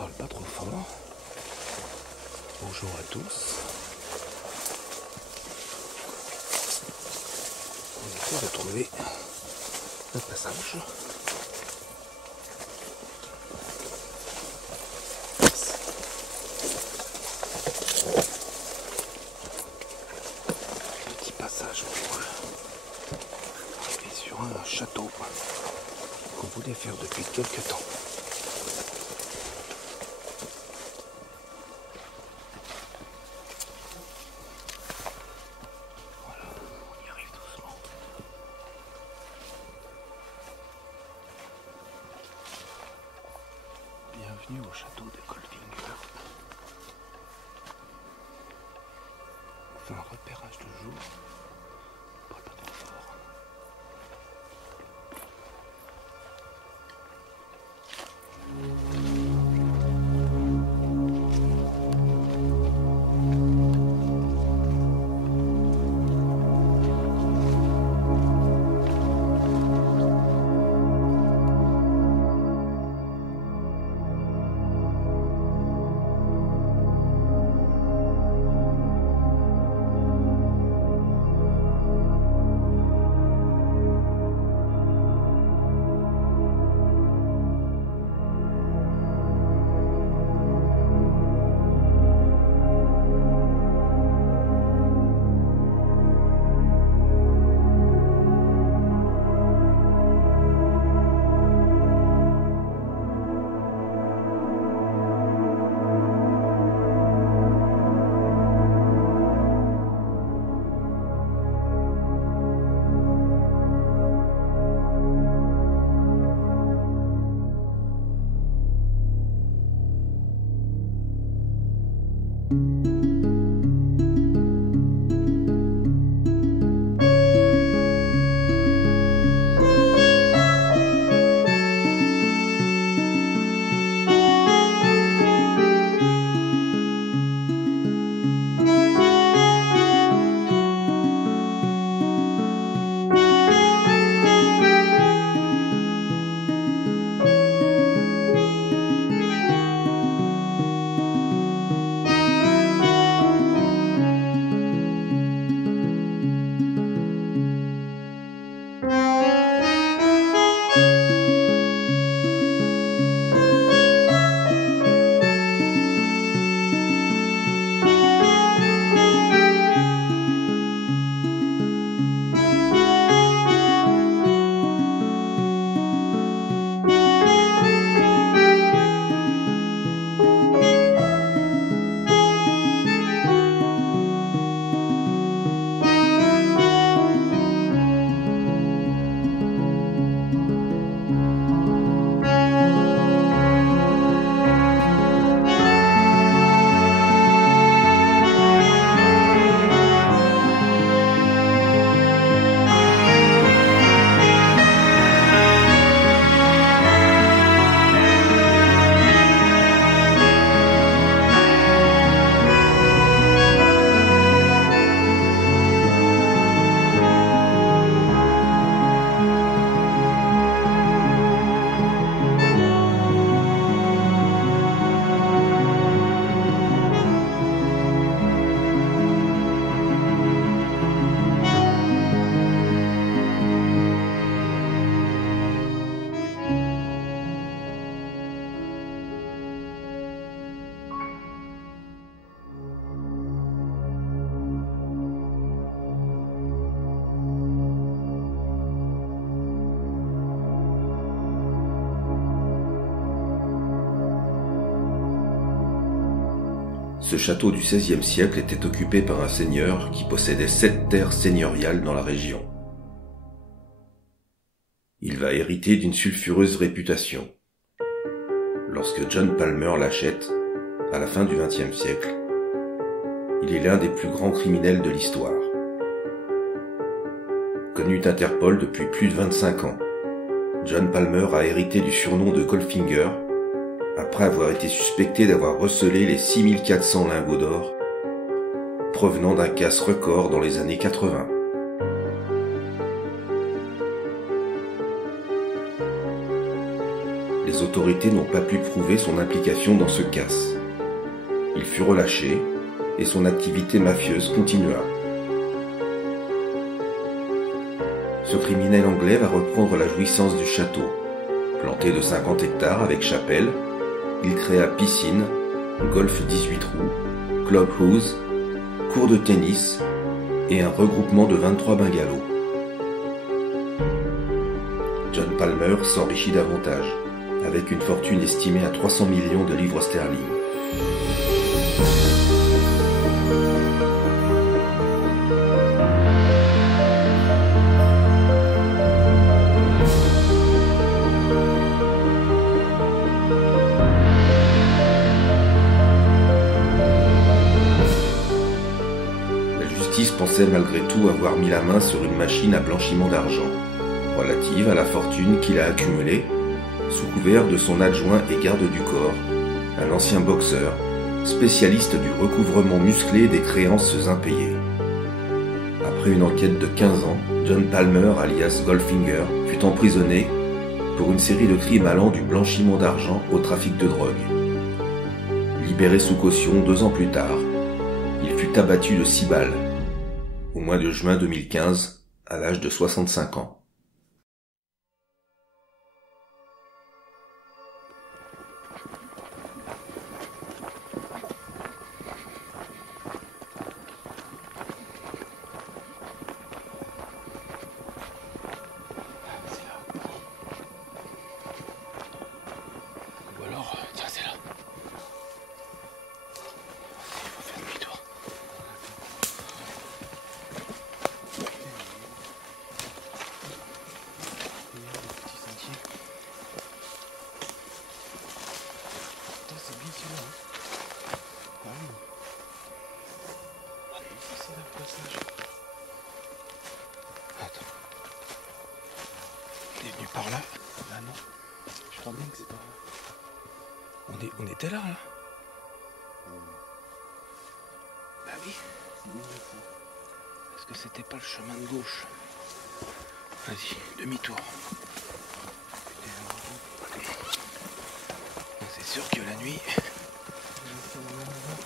parle pas trop fort. Bonjour à tous. On essaie de trouver un passage. Petit passage pour arriver sur un château qu'on voulait faire depuis quelques temps. Bienvenue au château de Kolfinger. On fait un repérage de jour. On parle pas trop fort. Ce château du XVIe siècle était occupé par un seigneur qui possédait 7 terres seigneuriales dans la région. Il va hériter d'une sulfureuse réputation. Lorsque John Palmer l'achète, à la fin du XXe siècle, il est l'un des plus grands criminels de l'histoire. Connu d'Interpol depuis plus de 25 ans, John Palmer a hérité du surnom de Kolfinger après avoir été suspecté d'avoir recelé les 6400 lingots d'or provenant d'un casse record dans les années 80. Les les autorités n'ont pas pu prouver son implication dans ce casse. Il fut relâché et son activité mafieuse continua. Ce criminel anglais va reprendre la jouissance du château. Planté de 50 hectares avec chapelle, il créa piscine, golf 18 trous, clubhouse, cours de tennis et un regroupement de 23 bungalows. John Palmer s'enrichit davantage, avec une fortune estimée à 300 millions de livres sterling. La justice pensait malgré tout avoir mis la main sur une machine à blanchiment d'argent, relative à la fortune qu'il a accumulée, sous couvert de son adjoint et garde du corps, un ancien boxeur, spécialiste du recouvrement musclé des créances impayées. Après une enquête de 15 ans, John Palmer, alias Goldfinger, fut emprisonné pour une série de crimes allant du blanchiment d'argent au trafic de drogue. Libéré sous caution 2 ans plus tard, il fut abattu de 6 balles, au mois de juin 2015, à l'âge de 65 ans. Par là? Ah non. Je crois bien que c'est par là. On était là, là? Bah oui. Est-ce que c'était pas le chemin de gauche? Vas-y, demi-tour. C'est sûr que la nuit...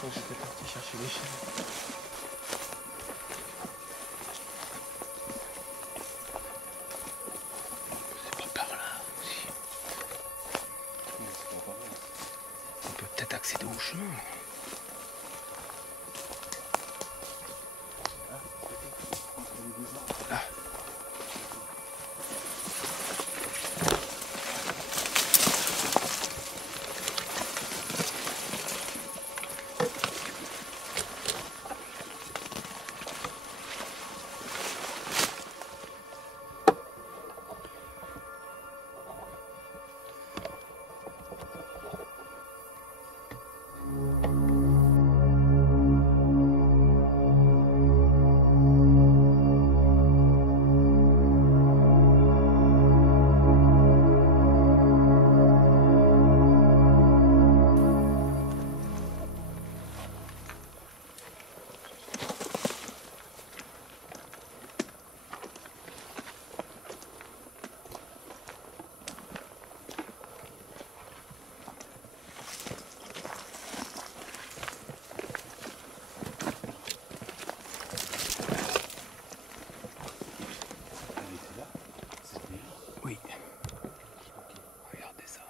Quand j'étais parti chercher les chiens. Accéder au chemin. Là. Oui. Regardez ça.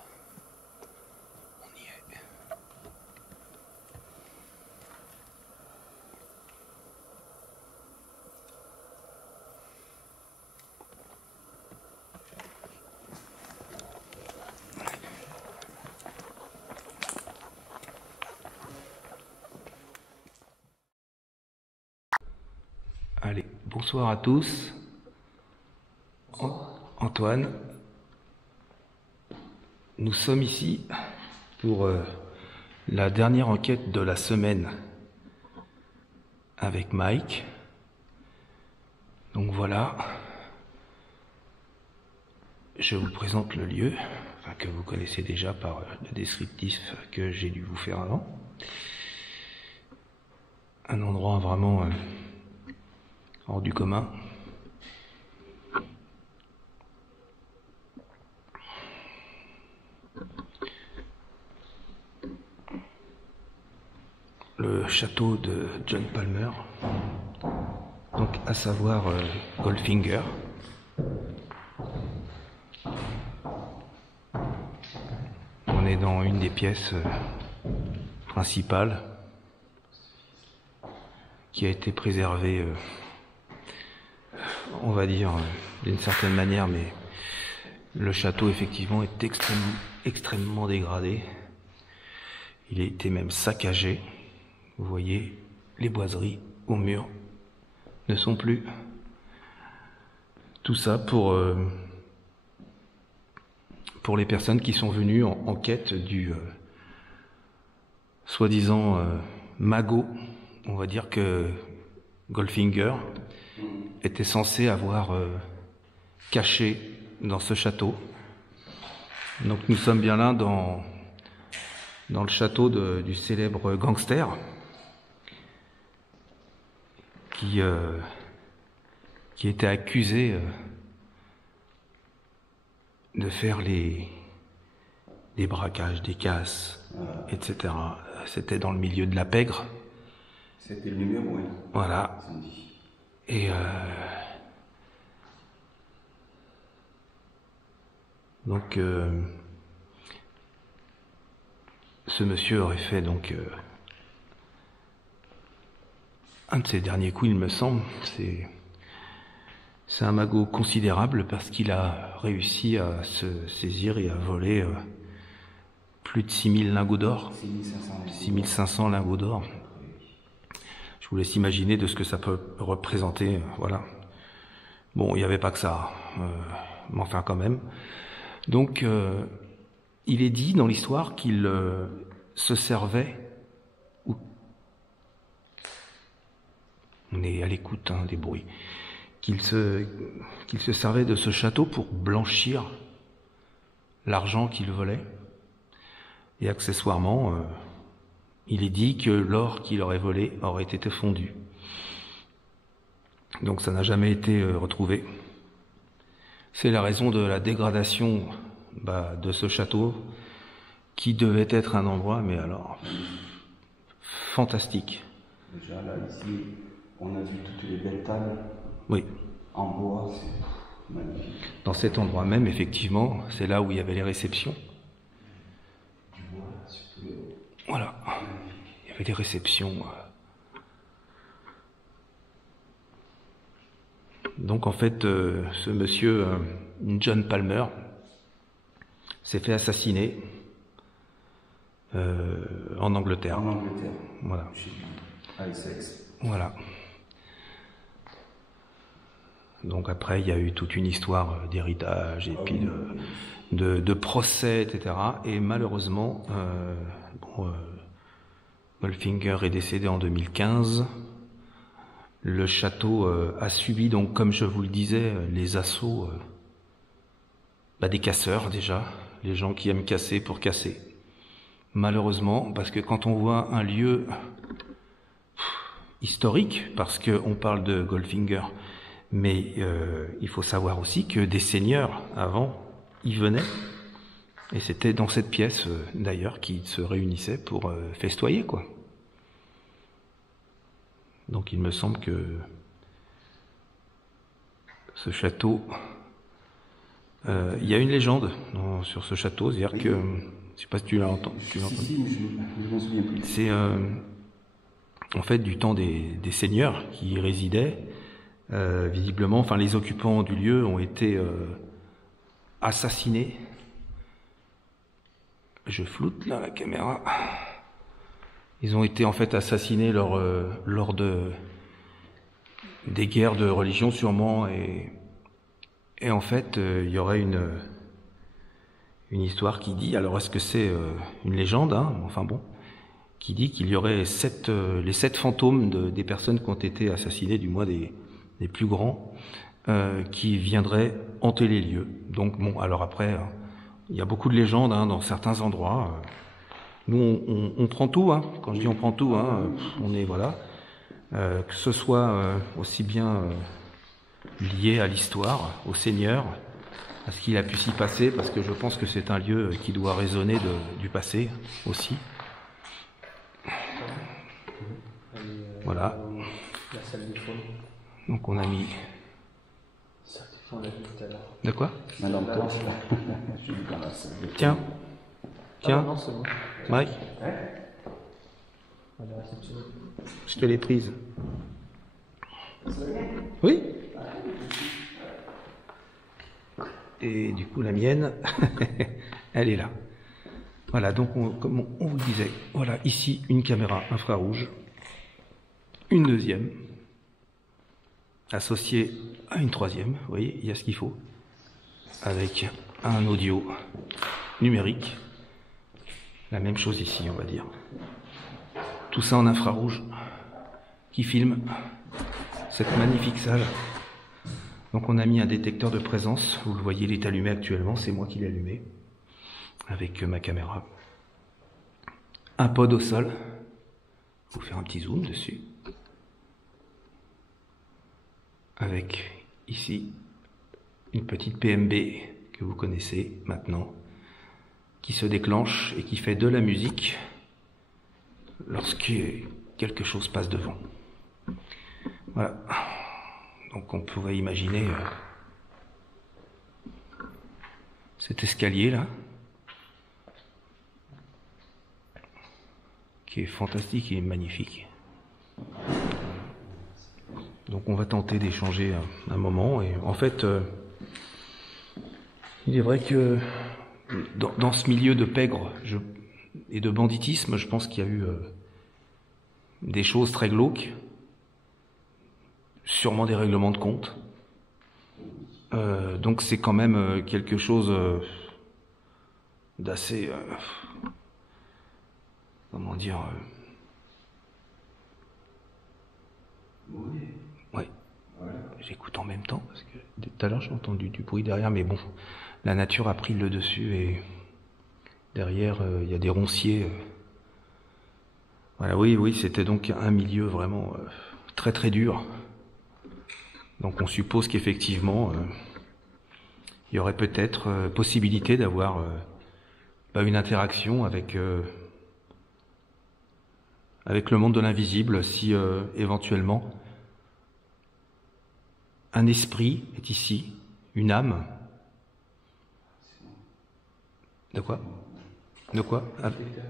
On y est. Allez, bonsoir à tous. Antoine, nous sommes ici pour la dernière enquête de la semaine avec Mike. Donc voilà, je vous présente le lieu, enfin, que vous connaissez déjà par le descriptif que j'ai dû vous faire avant. Un endroit vraiment hors du commun. le château de John Palmer, donc à savoir Goldfinger. On est dans une des pièces principales qui a été préservée, on va dire d'une certaine manière, mais le château effectivement est extrêmement dégradé. Il a été même saccagé. Vous voyez, les boiseries au mur ne sont plus. Tout ça pour les personnes qui sont venues en quête du soi-disant magot. On va dire que Goldfinger était censé avoir caché dans ce château. Donc nous sommes bien là dans le château du célèbre gangster qui était accusé de faire des braquages, des casses, etc. C'était dans le milieu de la pègre. C'était le numéro 1. Voilà. Et donc ce monsieur aurait fait donc un de ses derniers coups, il me semble. C'est un magot considérable parce qu'il a réussi à se saisir et à voler plus de 6000 lingots d'or. 6500 lingots d'or. Je vous laisse imaginer de ce que ça peut représenter, voilà. Bon, il n'y avait pas que ça, mais enfin quand même. Donc, il est dit dans l'histoire qu'il se servait, on est à l'écoute des bruits, qu'il se servait de ce château pour blanchir l'argent qu'il volait, et accessoirement, il est dit que l'or qu'il aurait volé aurait été fondu. Donc ça n'a jamais été retrouvé. C'est la raison de la dégradation de ce château, qui devait être un endroit, mais alors, fantastique. Déjà là, ici, on a vu toutes les belles tables. Oui. En bois, c'est magnifique. Dans cet endroit même, effectivement, c'est là où il y avait les réceptions. Du bois, surtout. Voilà. Il y avait des réceptions. Donc en fait, ce monsieur John Palmer s'est fait assassiner en Angleterre. En Angleterre. Voilà. À Essex. Voilà. Donc après, il y a eu toute une histoire d'héritage et puis de procès, etc. Et malheureusement, Goldfinger est décédé en 2015. Le château a subi, donc, comme je vous le disais, les assauts des casseurs déjà, les gens qui aiment casser pour casser. Malheureusement, parce que quand on voit un lieu historique, parce qu'on parle de Goldfinger, mais il faut savoir aussi que des seigneurs, avant, y venaient, et c'était dans cette pièce, d'ailleurs, qu'ils se réunissaient pour festoyer, quoi. Donc il me semble que ce château, il y a une légende sur ce château, c'est-à-dire que, je sais pas si tu l'as entendu. Si, je m'en souviens plus. C'est en fait du temps des seigneurs qui y résidaient. Visiblement, enfin les occupants du lieu ont été assassinés. Je floute là la caméra. Ils ont été en fait assassinés lors des guerres de religion sûrement, et en fait il y aurait une histoire qui dit, alors est-ce que c'est une légende, enfin bon, qui dit qu'il y aurait les 7 fantômes des personnes qui ont été assassinées, du moins des plus grands, qui viendraient hanter les lieux. Donc bon, alors après, il y a beaucoup de légendes dans certains endroits. Nous, on prend tout, quand je dis on prend tout, on est, voilà, que ce soit aussi bien lié à l'histoire, au Seigneur, à ce qu'il a pu s'y passer, parce que je pense que c'est un lieu qui doit résonner du passé aussi. Voilà. La salle des faune. Donc on a mis... On l'a vu tout à l'heure. De quoi? Madame Toss, je suis dans la salle. Tiens. Tiens. Non, c'est bon. Mike, À la réception. je te l'ai prise. Oui. Et du coup la mienne, elle est là. Voilà, donc comme on vous disait, voilà ici une caméra infrarouge, une deuxième, associée à une troisième, vous voyez, il y a ce qu'il faut, avec un audio numérique, la même chose ici on va dire. Tout ça en infrarouge, qui filme cette magnifique salle. Donc on a mis un détecteur de présence, vous le voyez, il est allumé actuellement, c'est moi qui l'ai allumé, avec ma caméra. Un pod au sol, je vais vous faire un petit zoom dessus. Avec ici une petite PMB que vous connaissez maintenant, qui se déclenche et qui fait de la musique lorsque quelque chose passe devant. Voilà. Donc on pourrait imaginer cet escalier là, qui est fantastique et magnifique. Donc on va tenter d'échanger un moment. Et en fait, il est vrai que dans ce milieu de pègre et de banditisme, je pense qu'il y a eu des choses très glauques. Sûrement des règlements de compte. Donc c'est quand même quelque chose d'assez... comment dire... Ouais. J'écoute en même temps, parce que tout à l'heure j'ai entendu du bruit derrière, mais bon, la nature a pris le dessus et derrière il y a des ronciers. Voilà, oui, c'était donc un milieu vraiment très très dur. Donc on suppose qu'effectivement, il y aurait peut-être possibilité d'avoir une interaction avec le monde de l'invisible si éventuellement un esprit est ici, une âme. De quoi? De quoi?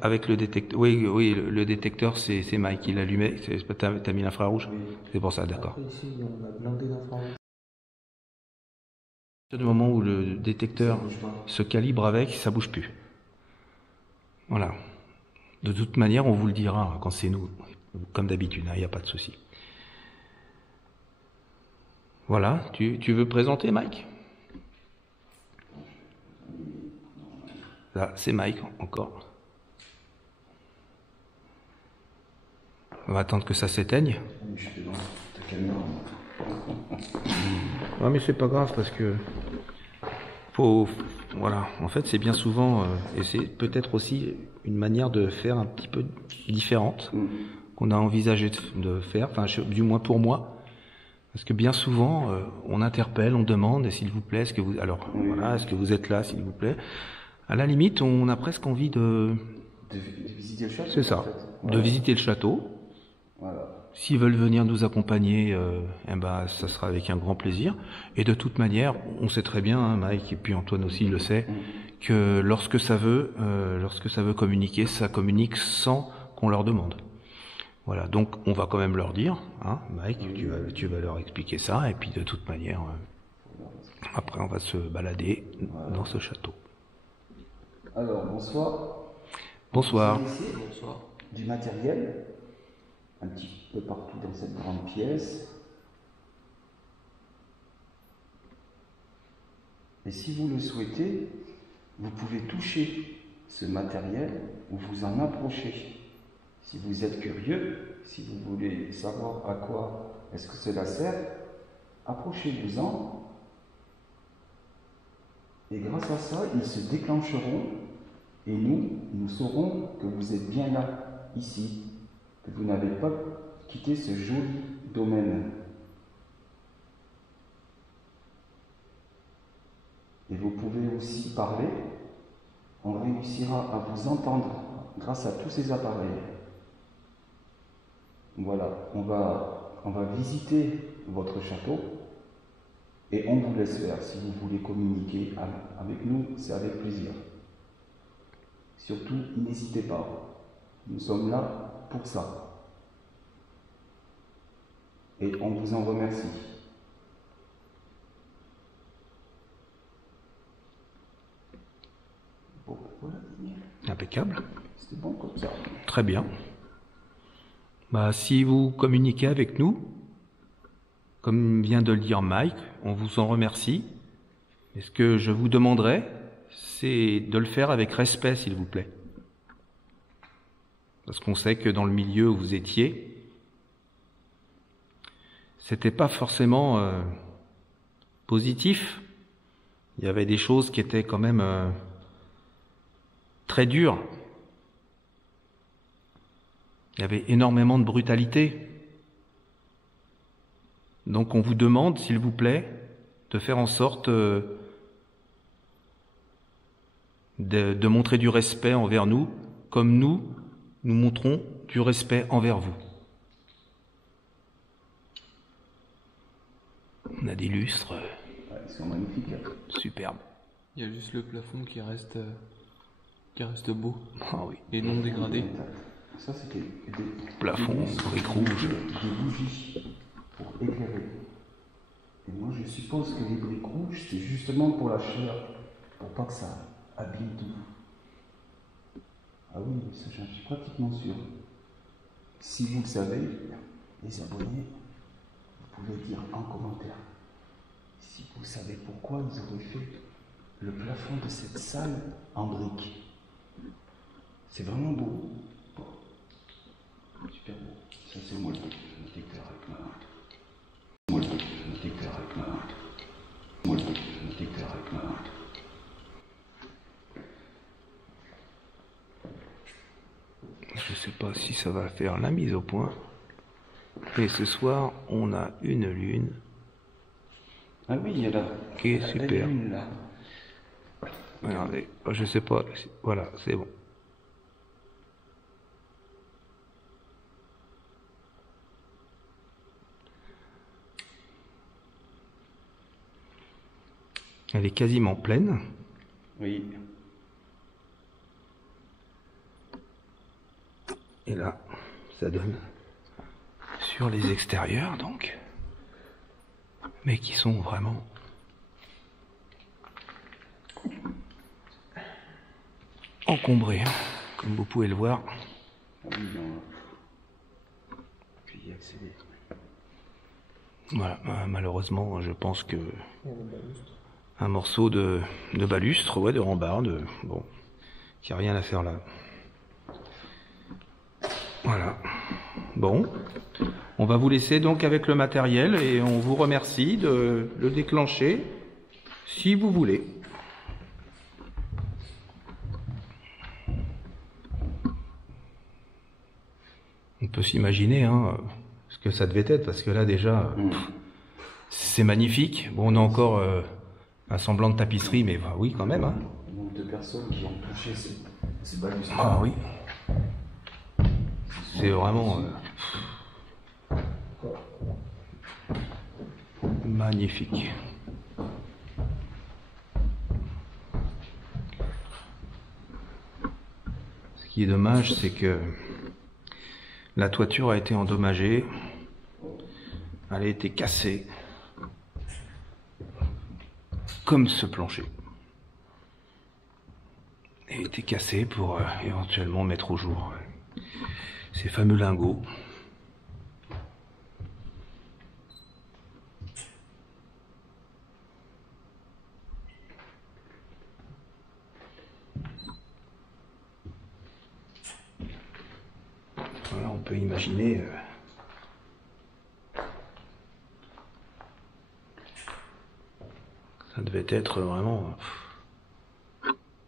Avec le détecteur. Oui, le détecteur, c'est Mike qui l'allumait. T'as mis l'infrarouge? C'est pour ça, d'accord. Ici, on a blindé d'infrarouge. Du moment où le détecteur se calibre avec, ça bouge plus. Voilà. De toute manière, on vous le dira quand c'est nous, comme d'habitude, il n'y a pas de souci. Voilà, tu veux présenter Mike? Là, c'est Mike encore. On va attendre que ça s'éteigne. Ouais, mais c'est pas grave parce que voilà, en fait, c'est bien souvent et c'est peut-être aussi une manière de faire un petit peu différente qu'on a envisagé de faire, enfin du moins pour moi. Parce que bien souvent, on interpelle, on demande, s'il vous plaît, est-ce que vous êtes là, s'il vous plaît. À la limite, on a presque envie de visiter le château. C'est ça, en fait. de visiter le château. Voilà. S'ils veulent venir nous accompagner, ça sera avec un grand plaisir. Et de toute manière, on sait très bien, hein, Mike et puis Antoine aussi le sait, que lorsque ça veut communiquer, ça communique sans qu'on leur demande. Voilà, donc on va quand même leur dire, hein, Mike, tu vas leur expliquer ça, et puis de toute manière, après on va se balader dans ce château. Alors, bonsoir. Bonsoir. Ici, du matériel, un petit peu partout dans cette grande pièce. Et si vous le souhaitez, vous pouvez toucher ce matériel ou vous en approcher. Si vous êtes curieux, si vous voulez savoir à quoi est-ce que cela sert, approchez-vous-en. Et grâce à ça, ils se déclencheront et nous saurons que vous êtes bien là, ici, que vous n'avez pas quitté ce joli domaine. Et vous pouvez aussi parler, on réussira à vous entendre grâce à tous ces appareils. Voilà, on va visiter votre château et on vous laisse faire. Si vous voulez communiquer avec nous, c'est avec plaisir. Surtout, n'hésitez pas. Nous sommes là pour ça. Et on vous en remercie. Bon, voilà, Daniel. Impeccable. C'était bon comme ça. Très bien. Bah, si vous communiquez avec nous, comme vient de le dire Mike, on vous en remercie. Et ce que je vous demanderais, c'est de le faire avec respect, s'il vous plaît. Parce qu'on sait que dans le milieu où vous étiez, c'était pas forcément positif. Il y avait des choses qui étaient quand même très dures. Il y avait énormément de brutalité. Donc on vous demande, s'il vous plaît, de faire en sorte de montrer du respect envers nous, comme nous montrons du respect envers vous. On a des lustres. Ouais, ils sont magnifiques. Superbes. Il y a juste le plafond qui reste beau Ah oui. et non dégradé. Ça, c'était des Plafond, briques rouges. des bougies pour éclairer. Et moi, je suppose que les briques rouges, c'est justement pour la chair, pour pas que ça abîme tout. Ah oui, ça, j'en suis pratiquement sûr. Si vous le savez, les abonnés, vous pouvez dire en commentaire si vous savez pourquoi ils auraient fait le plafond de cette salle en briques. C'est vraiment beau. Super beau. Ça, c'est moi, je déclare avec ma main. Moi, je déclare avec ma main. Moi, je déclare avec ma main. Je sais pas si ça va faire la mise au point. Et ce soir, on a une lune Ah oui, il y a la, qui est la belle super. lune, là. Regardez, je sais pas. Voilà, c'est bon. Elle est quasiment pleine. Oui. Et là, ça donne sur les extérieurs, donc. Mais qui sont vraiment encombrés, hein, comme vous pouvez le voir. Ah oui, non. Puis y accéder. Voilà, malheureusement, je pense que Il y a le balustre. un morceau de balustre, ouais, de rambarde, bon, qui a rien à faire là. Voilà. Bon, on va vous laisser donc avec le matériel et on vous remercie de le déclencher si vous voulez. On peut s'imaginer ce que ça devait être, parce que là déjà, c'est magnifique. Bon, on a encore un semblant de tapisserie, mais bah, oui quand même. Hein. Le nombre de personnes qui ont touché ces balustres. Ah oui. C'est vraiment magnifique. Ce qui est dommage, c'est que la toiture a été endommagée, elle a été cassée, comme ce plancher. Elle a été cassée pour éventuellement mettre au jour ces fameux lingots. Voilà, on peut imaginer ça devait être vraiment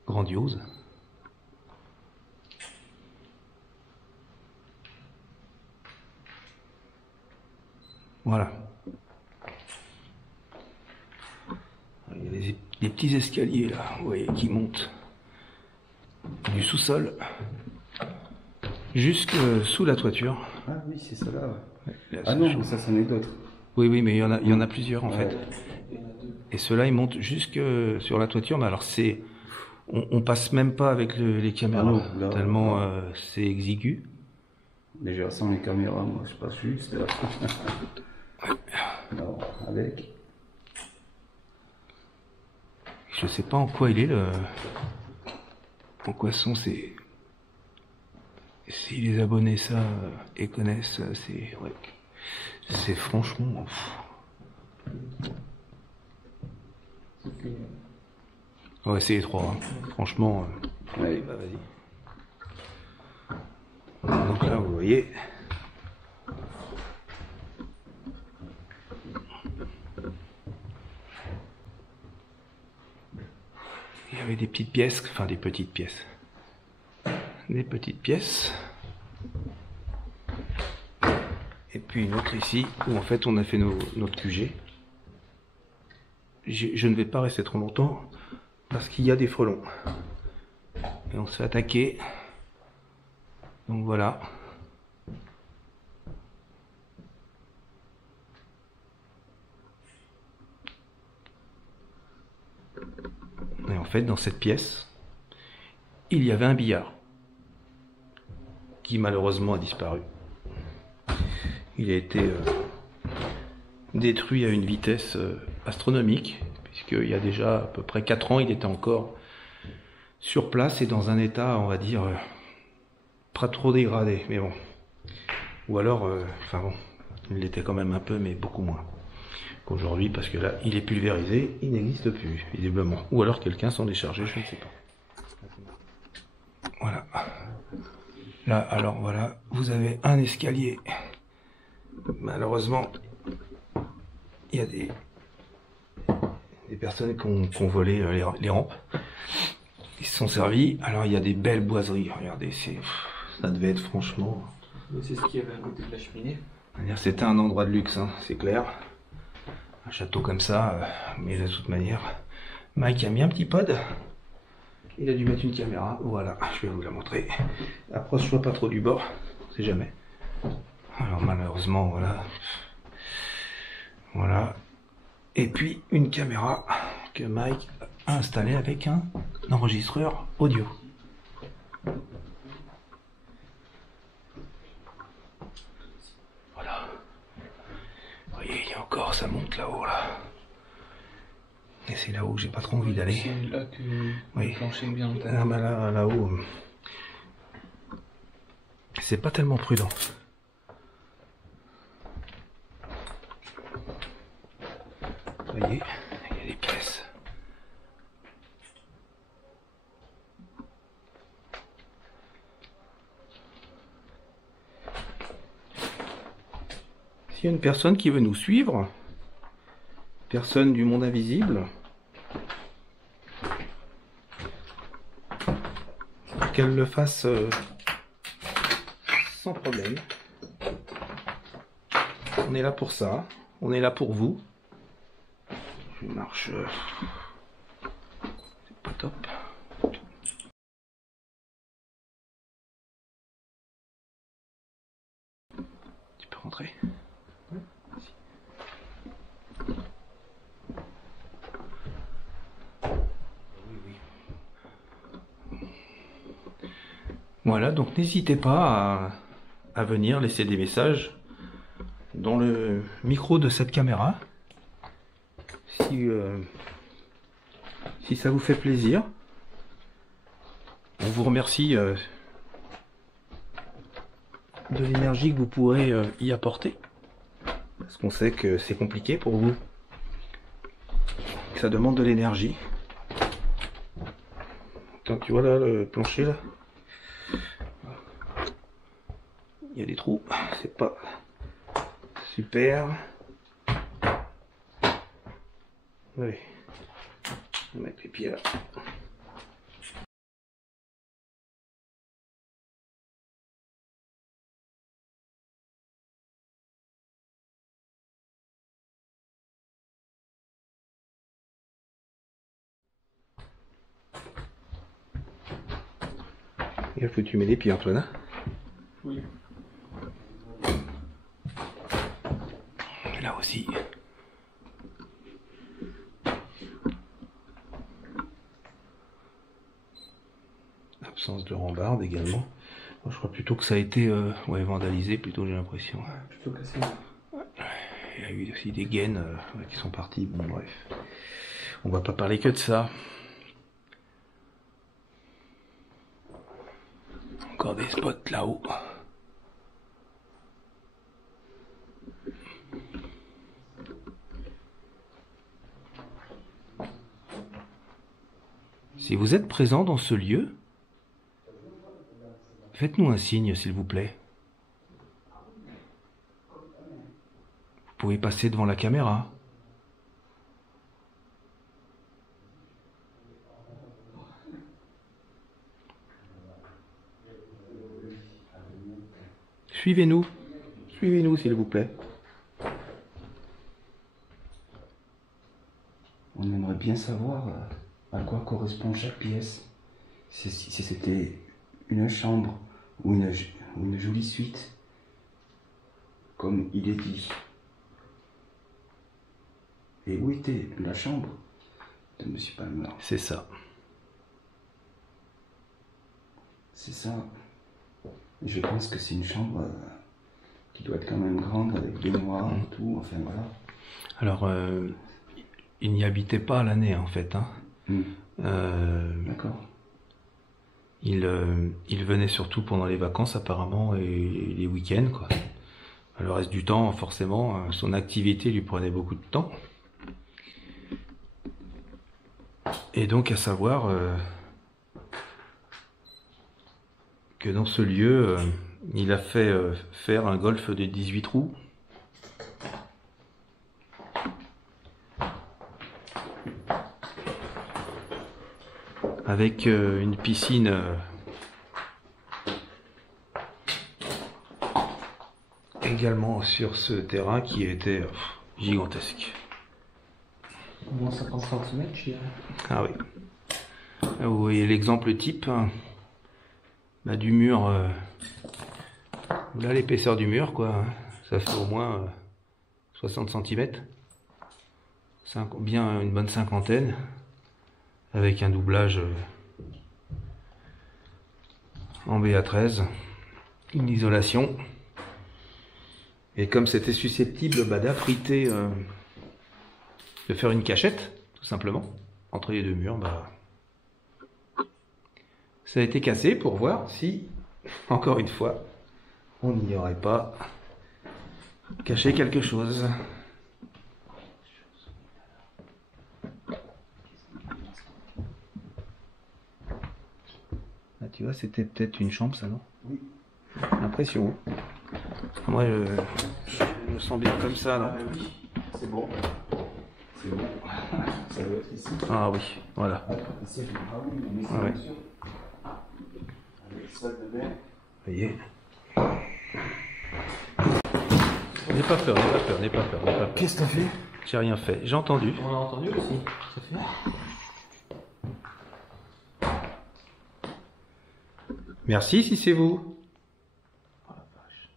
grandiose. Voilà. Il y a des petits escaliers là, vous voyez, qui montent du sous-sol jusque sous la toiture. Ah oui, c'est ça là. La Ah seule non, chose- ça c'en est d'autres. Oui, oui, mais il y en a plusieurs en fait. Ouais. Il y en a deux. Et ceux-là, ils montent jusque sur la toiture. Mais alors, on passe même pas avec les caméras, Ah non, là, tellement là. c'est exigu. Déjà sans les caméras, moi je passe juste là. Non, avec. Je sais pas en quoi il est en quoi sont si les abonnés ça et connaissent, c'est franchement. On va essayer les trois. Hein. Franchement. Ouais. Bah vas-y. Donc là, vous voyez. Il y avait des petites pièces, enfin des petites pièces. Des petites pièces. Et puis une autre ici, où en fait on a fait notre QG. Je ne vais pas rester trop longtemps, parce qu'il y a des frelons. Et on se fait attaquer. Donc voilà. Et en fait, dans cette pièce, il y avait un billard qui malheureusement a disparu. Il a été détruit à une vitesse astronomique, puisqu'il y a déjà à peu près 4 ans, il était encore sur place et dans un état, on va dire, pas trop dégradé, mais bon. Ou alors, enfin bon, il l'était quand même un peu, mais beaucoup moins qu'aujourd'hui, parce que là, il est pulvérisé, il n'existe plus, visiblement. Ou alors quelqu'un s'en est chargé, je ne sais pas. Voilà. Là, alors voilà, vous avez un escalier. Malheureusement, il y a des personnes qui ont volé les rampes. Ils se sont servis. Alors il y a des belles boiseries. Regardez, ça devait être franchement. C'est ce qu'il y avait à côté de la cheminée. C'était un endroit de luxe, hein, c'est clair. Un château comme ça, mais de toute manière, Mike a mis un petit pod. Il a dû mettre une caméra. Voilà, je vais vous la montrer. Approche-toi pas trop du bord, on sait jamais. Alors malheureusement, voilà. Voilà. Et puis une caméra que Mike a installée avec un enregistreur audio. Voilà. Vous voyez, il y a encore, ça monte là-haut là. Et c'est là-haut que j'ai pas trop envie d'aller. C'est là que Oui. le plancher est bien en Ah bah là-haut, c'est pas tellement prudent. Vous voyez, il y a des pièces. S'il y a une personne qui veut nous suivre, personne du monde invisible, qu'elle le fasse sans problème. On est là pour ça, on est là pour vous. Je marche, c'est pas top. Tu peux rentrer. Merci. Voilà, donc n'hésitez pas à venir laisser des messages dans le micro de cette caméra. Si ça vous fait plaisir. On vous remercie de l'énergie que vous pourrez y apporter. Parce qu'on sait que c'est compliqué pour vous. Que ça demande de l'énergie. Attends, tu vois là le plancher là? Il y a des trous, c'est pas super. Allez, on va mettre les pieds là. Il faut que tu mets les pieds, Antoine. Hein? Oui. là aussi. Absence de rambarde également. Bon, je crois plutôt que ça a été ouais, vandalisé, plutôt j'ai l'impression. Ouais, plutôt cassé. Il y a eu aussi des gaines ouais, qui sont parties. Bon bref. On va pas parler que de ça. Encore des spots là-haut. Si vous êtes présent dans ce lieu, faites-nous un signe, s'il vous plaît. Vous pouvez passer devant la caméra. Suivez-nous. Suivez-nous, s'il vous plaît. On aimerait bien savoir à quoi correspond chaque pièce. Si c'était une chambre ou une jolie suite, comme il est dit. Et où était la chambre de M. Palmer? C'est ça. C'est ça. Je pense que c'est une chambre qui doit être quand même grande, avec des noirs et tout, enfin voilà. Alors, il n'y habitait pas à l'année, en fait. Hein. D'accord. Il venait surtout pendant les vacances, apparemment, et les week-ends, quoi. Le reste du temps, forcément, son activité lui prenait beaucoup de temps. Et donc, à savoir que dans ce lieu, il a fait faire un golf de 18 trous. Avec une piscine également sur ce terrain qui était gigantesque. Au moins 50 cm, je dirais. Ah oui. Là, vous voyez l'exemple type bah, du mur. Là, l'épaisseur du mur, quoi. Ça fait au moins 60 cm. Bien une bonne cinquantaine. Avec un doublage en BA13. Une isolation. Et comme c'était susceptible bah, d'affriter, de faire une cachette, tout simplement, entre les deux murs, bah, ça a été cassé pour voir si, encore une fois, on n'y aurait pas caché quelque chose. Ah, tu vois, c'était peut-être une chambre, ça, non? Oui. L'impression. Moi, je me sens bien comme ça, non? Oui, c'est bon. C'est bon. Ça doit être ici. Ah oui, voilà. Ici, ah oui, mais c'est Ouais. bien sûr. Avec salle de bain. Vous voyez? N'aie pas peur, n'aie pas peur, n'aie pas peur, n'aie pas peur. Qu'est-ce que t'as fait? J'ai rien fait, j'ai entendu. On l'a entendu aussi, tout à fait. Merci si c'est vous. Oh la vache.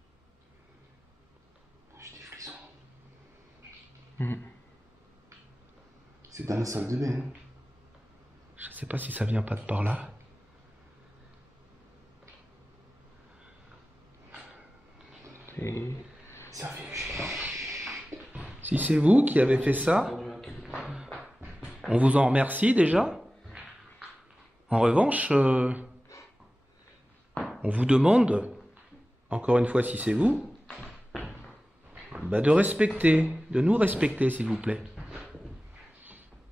J'ai des frissons. C'est dans la salle de bain. Hein. Je sais pas si ça vient pas de par là. Et Ça fait chier. si c'est vous qui avez fait ça, on vous en remercie déjà. En revanche, on vous demande, encore une fois si c'est vous, bah de respecter, de nous respecter s'il vous plaît.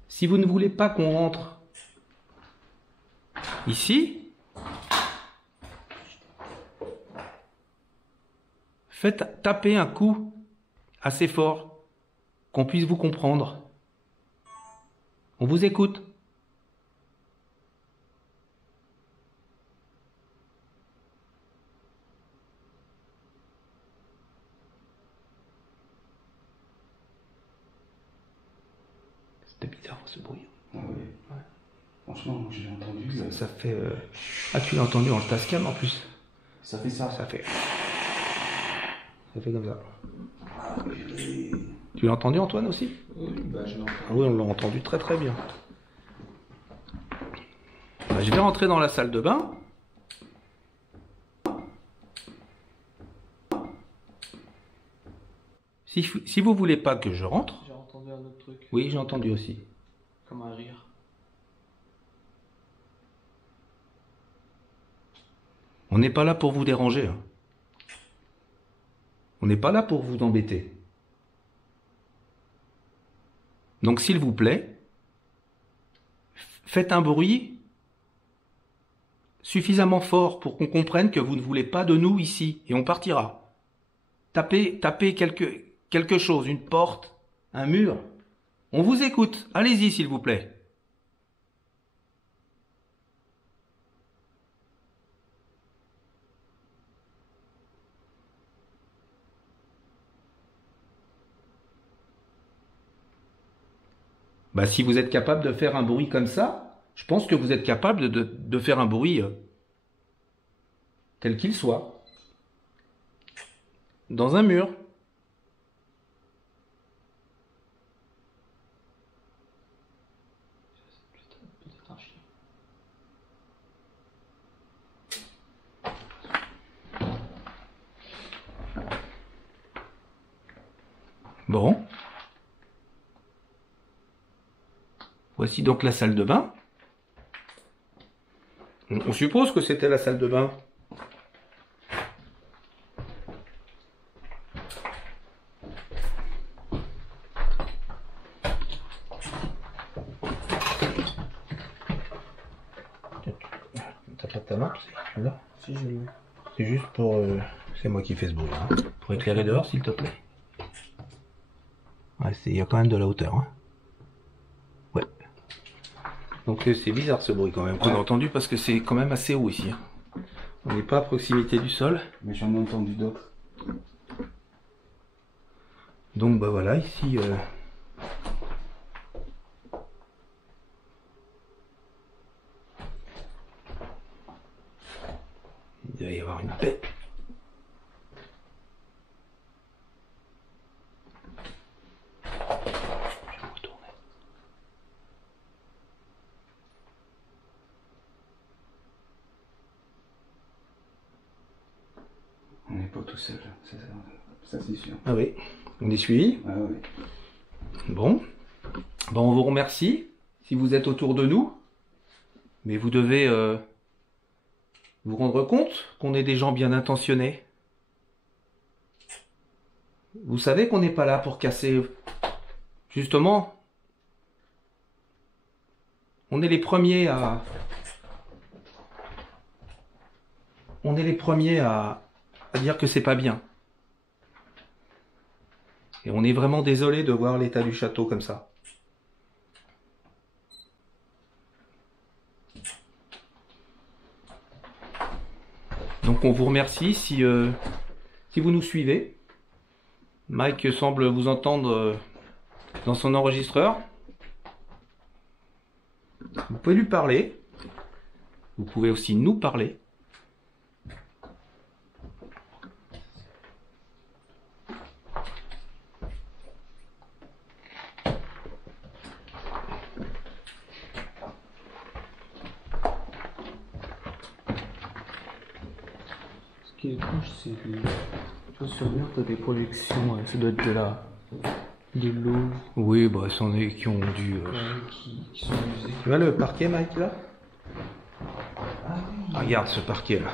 Si vous ne voulez pas qu'on rentre ici, faites taper un coup assez fort, qu'on puisse vous comprendre. On vous écoute. C'était bizarre ce bruit. Ah oui. Ouais. Franchement, moi j'ai entendu. Ça fait... Ah, tu l'as entendu en Tascam en plus. Ça fait ça. Ça fait... Ça fait comme ça. Ah, purée. Tu l'as entendu, Antoine, aussi? Oui, bah je l'entends. Ah oui, on l'a entendu très très bien. Bah, je vais rentrer dans la salle de bain. Si vous voulez pas que je rentre... J'ai entendu un autre truc. Oui, j'ai entendu aussi. Comme un rire. On n'est pas là pour vous déranger. Hein. On n'est pas là pour vous embêter. Donc s'il vous plaît, faites un bruit suffisamment fort pour qu'on comprenne que vous ne voulez pas de nous ici, et on partira. Tapez quelque chose, une porte, un mur. On vous écoute. Allez-y, s'il vous plaît. Bah, si vous êtes capable de faire un bruit comme ça, je pense que vous êtes capable de faire un bruit tel qu'il soit. Dans un mur. Peut-être un chien. Bon. Voici donc la salle de bain. On suppose que c'était la salle de bain. T'as pas ta lampe, c'est là? Si je l'ai. C'est juste pour... c'est moi qui fais ce bruit là. Hein. Pour éclairer dehors, s'il te plaît. Ouais, il y a quand même de la hauteur. Hein. Ouais. Donc c'est bizarre ce bruit quand même qu'on a entendu parce que c'est quand même assez haut ici. Hein. On n'est pas à proximité du sol. Mais j'en ai entendu d'autres. Donc bah voilà, ici... il doit y avoir une paix. Je vais retourner. On n'est pas tout seul, ça c'est sûr. Ah oui, on est suivi. Ah oui. Bon. Bon, on vous remercie si vous êtes autour de nous. Mais vous devez vous rendre compte qu'on est des gens bien intentionnés. Vous savez qu'on n'est pas là pour casser... Justement, on est les premiers à... On est les premiers à dire que c'est pas bien. Et on est vraiment désolé de voir l'état du château comme ça. Donc on vous remercie si vous nous suivez. Mike semble vous entendre dans son enregistreur. Vous pouvez lui parler. Vous pouvez aussi nous parler. Ce qui est étrange, c'est que tu vois, sur le mur, t'as des projections, ça doit être de l'eau Oui, bah c'en est qui ont dû... qui sont usées. Tu vois le parquet, Mike, là? Ah oui, Regarde ce parquet, là.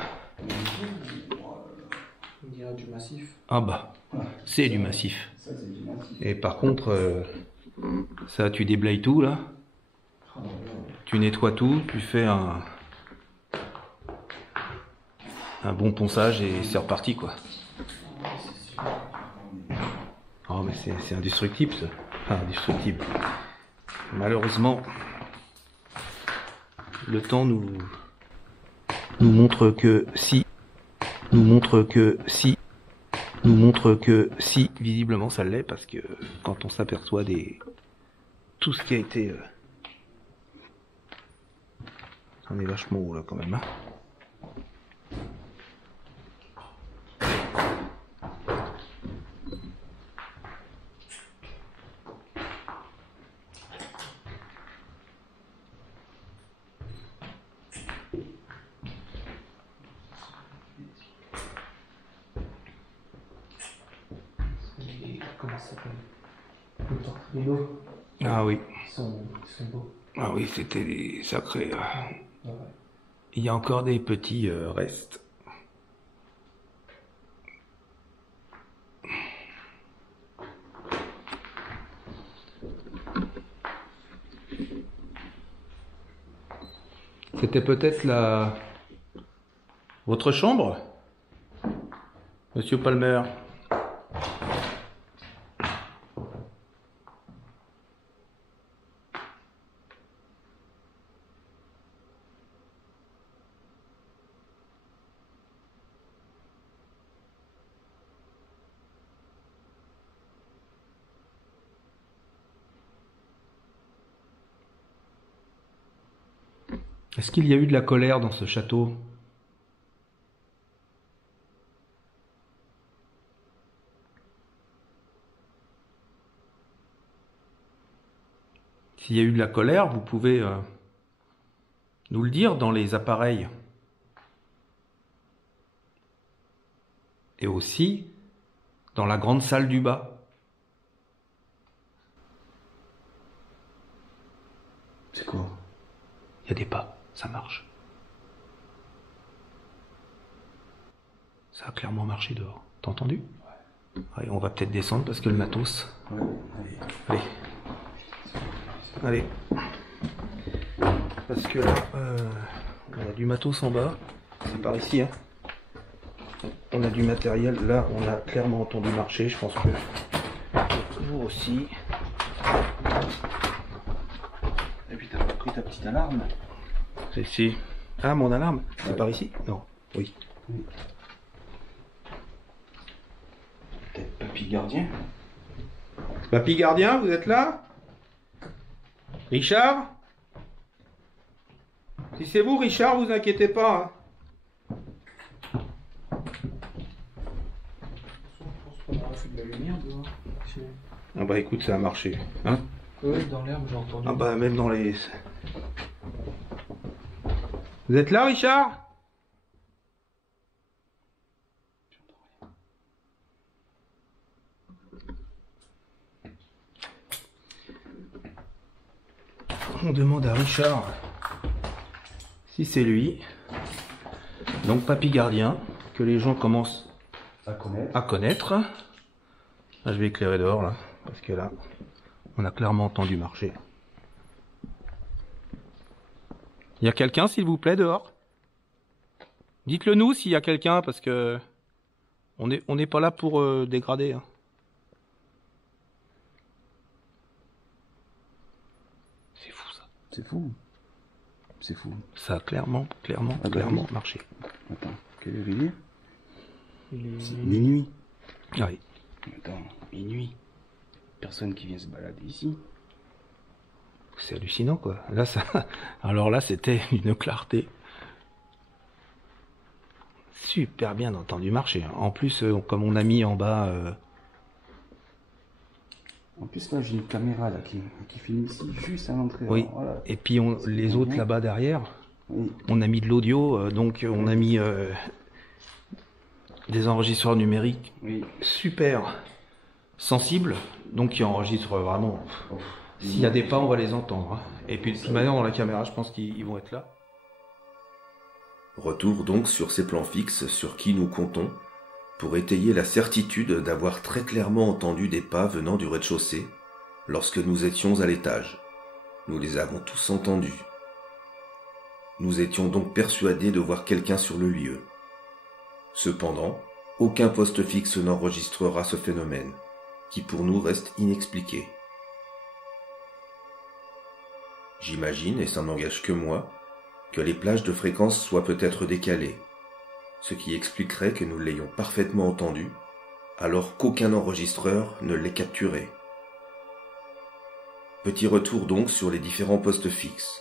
on dirait du massif. Ah bah, c'est du massif. Ça c'est du massif. Et par contre, ça, tu déblayes tout, là. Tu nettoies tout, tu fais un bon ponçage et c'est reparti, quoi. Oh, mais c'est indestructible, ça. Enfin, indestructible. Malheureusement, le temps nous montre que si, visiblement ça l'est, parce que quand on s'aperçoit tout ce qui a été... on est vachement haut, là, quand même, hein. comment ça s'appelle? Les tortillons. Ah oui. Ils sont beaux. Ah oui, c'était des sacrés. Ouais. Il y a encore des petits restes. C'était peut-être votre chambre, Monsieur Palmer? Est-ce qu'il y a eu de la colère dans ce château? S'il y a eu de la colère, vous pouvez nous le dire dans les appareils. Et aussi dans la grande salle du bas. C'est quoi? Il y a des pas, ça marche. Ça a clairement marché dehors. T'as entendu? Ouais. Allez, on va peut-être descendre parce que le matos... Ouais, Allez. Allez. Parce que là, on a du matos en bas. C'est par ici, hein. On a du matériel. Là, on a clairement entendu marcher. Je pense que vous aussi. Et puis t'as pas pris ta petite alarme? C'est ici. Ah, mon alarme. C'est Ouais. par ici? Non. Oui. Peut-être papy gardien? Papy gardien, vous êtes là? Richard? Si c'est vous, Richard, vous inquiétez pas. Hein. On a fait de la lumière dehors. Ah bah écoute, ça a marché. Hein? Oui, dans l'herbe, j'ai entendu. Ah bah même dans les... Vous êtes là, Richard? On demande à Richard si c'est lui. Donc papy gardien, que les gens commencent À connaître. à connaître. Là, je vais éclairer dehors, là, parce que là, on a clairement entendu marcher. Il y a quelqu'un, s'il vous plaît, dehors? Dites-le nous s'il y a quelqu'un, parce que on n'est pas là pour dégrader. Hein. C'est fou, ça. C'est fou. C'est fou. Ça a clairement Ah bah oui. marché. Attends, quelle heure il est? Il est... Minuit. Ah oui. Attends, minuit. Personne qui vient se balader ici. C'est hallucinant, quoi. Là, ça... Alors là, c'était une clarté. Super bien entendu marcher. En plus, comme on a mis en bas... En plus, là, j'ai une caméra là, qui filme ici, juste à l'entrée. Oui. Alors, voilà. Et puis les autres là-bas derrière, Oui. on a mis de l'audio, donc on a mis des enregistreurs numériques Oui. super sensibles, donc qui enregistrent vraiment. S'il y a des pas, on va les entendre. Hein. Et puis de toute manière, dans la caméra, je pense qu'ils vont être là. Retour donc sur ces plans fixes sur qui nous comptons, pour étayer la certitude d'avoir très clairement entendu des pas venant du rez-de-chaussée lorsque nous étions à l'étage. Nous les avons tous entendus. Nous étions donc persuadés de voir quelqu'un sur le lieu. Cependant, aucun poste fixe n'enregistrera ce phénomène, qui pour nous reste inexpliqué. J'imagine, et ça n'engage que moi, que les plages de fréquence soient peut-être décalées, ce qui expliquerait que nous l'ayons parfaitement entendu, alors qu'aucun enregistreur ne l'ait capturé. Petit retour donc sur les différents postes fixes.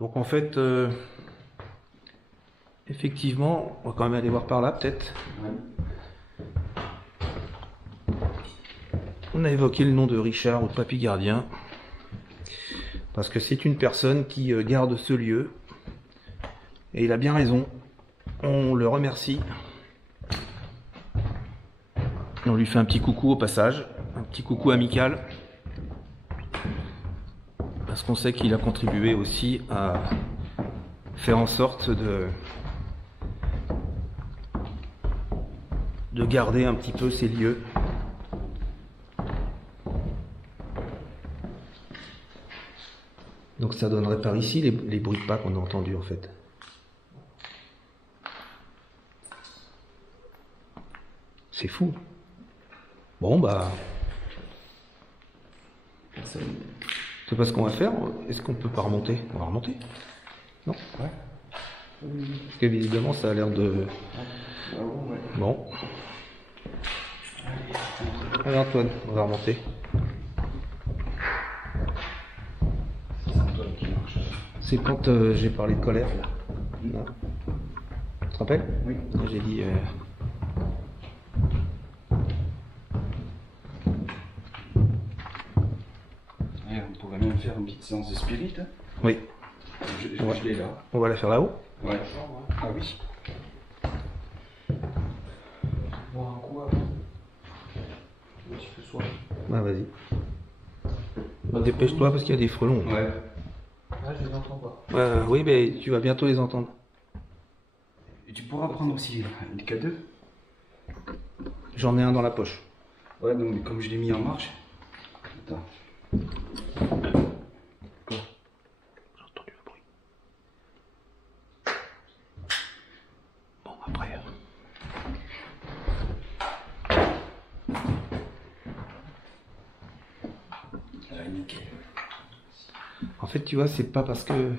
Donc en fait, effectivement, on va quand même aller voir par là peut-être. Ouais. On a évoqué le nom de Richard ou de Papy Gardien, parce que c'est une personne qui garde ce lieu, et il a bien raison. On le remercie. On lui fait un petit coucou au passage, un petit coucou amical, parce qu'on sait qu'il a contribué aussi à faire en sorte de garder un petit peu ces lieux. Donc ça donnerait par ici les bruits de pas qu'on a entendus en fait. C'est fou. Bon bah... C'est pas ce qu'on va faire. Est-ce qu'on peut pas remonter? On va remonter? Non? Ouais. Parce que visiblement ça a l'air de... Bon. Alors Antoine, on va remonter. C'est quand j'ai parlé de colère là. Non. Tu te rappelles? Oui. J'ai dit... On pourrait même faire une petite séance de spirit. Hein. Oui. Je l'ai là. On va la faire là-haut? Ouais. Ah oui. Voir un coup, un petit peu soif. Bah vas-y. Dépêche-toi parce qu'il y a des frelons. Ouais. Là, je les entends pas. Oui, mais tu vas bientôt les entendre. Et tu pourras prendre aussi le K2. J'en ai un dans la poche. Ouais, donc comme je l'ai mis en marche. Attends. J'ai entendu le bruit. Bon, après... Nickel. En fait, tu vois, c'est pas parce que...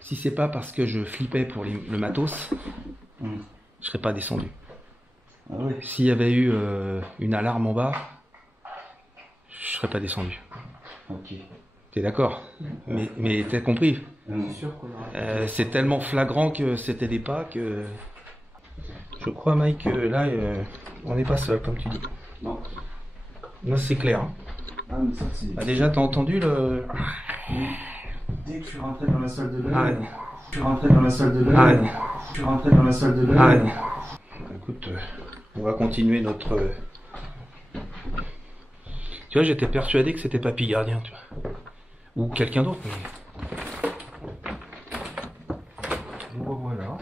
Si c'est pas parce que je flippais pour le matos, je serais pas descendu. Ah ouais. S'il y avait eu une alarme en bas, je serais pas descendu. Ok. T'es d'accord? Mais t'as compris? C'est sûr qu'on aura... C'est tellement flagrant que c'était des pas que... Je crois, Mike, que là, on n'est pas seul, comme tu dis. Non. Là, c'est clair. Hein. Ah, mais ça, c'est... Ah, déjà, t'as entendu le... Dès que je suis rentré dans la salle de l'œil, Ah ouais. je suis rentré dans la salle de l'œil, Ah ouais. je suis rentré dans la salle de l'œil. Ah ouais. Écoute, on va continuer notre... Tu vois, j'étais persuadé que c'était Papy Gardien, tu vois. Ou quelqu'un d'autre. Mais... Bon, voilà.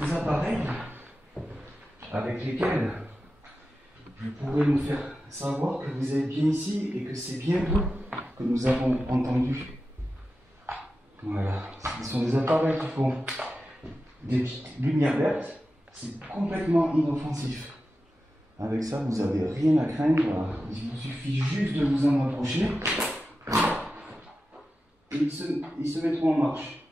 Des appareils avec lesquels je pourrais nous faire savoir que vous êtes bien ici et que c'est bien vous que nous avons entendu. Voilà. Ce sont des appareils qui font des petites lumières vertes. C'est complètement inoffensif. Avec ça, vous n'avez rien à craindre. Il vous suffit juste de vous en approcher. Et ils se mettront en marche.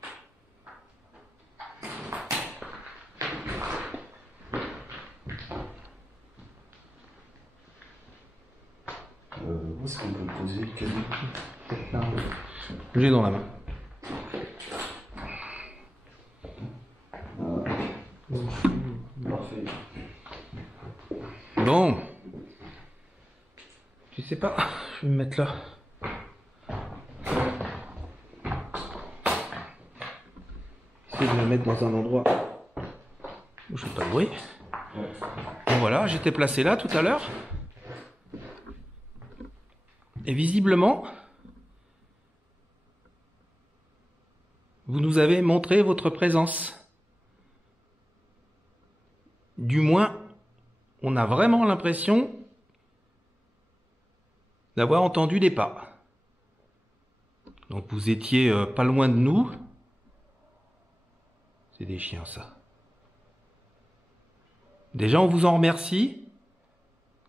Où est-ce qu'on peut le poser le cadeau? J'ai dans la main. Parfait. Bon. Tu sais pas, je vais me mettre là. Essayer de me mettre dans un endroit où je fais pas de bruit. Bon voilà, j'étais placé là tout à l'heure. Et visiblement, vous nous avez montré votre présence. Du moins, on a vraiment l'impression d'avoir entendu des pas. Donc vous étiez pas loin de nous. C'est des chiens, ça. Déjà, on vous en remercie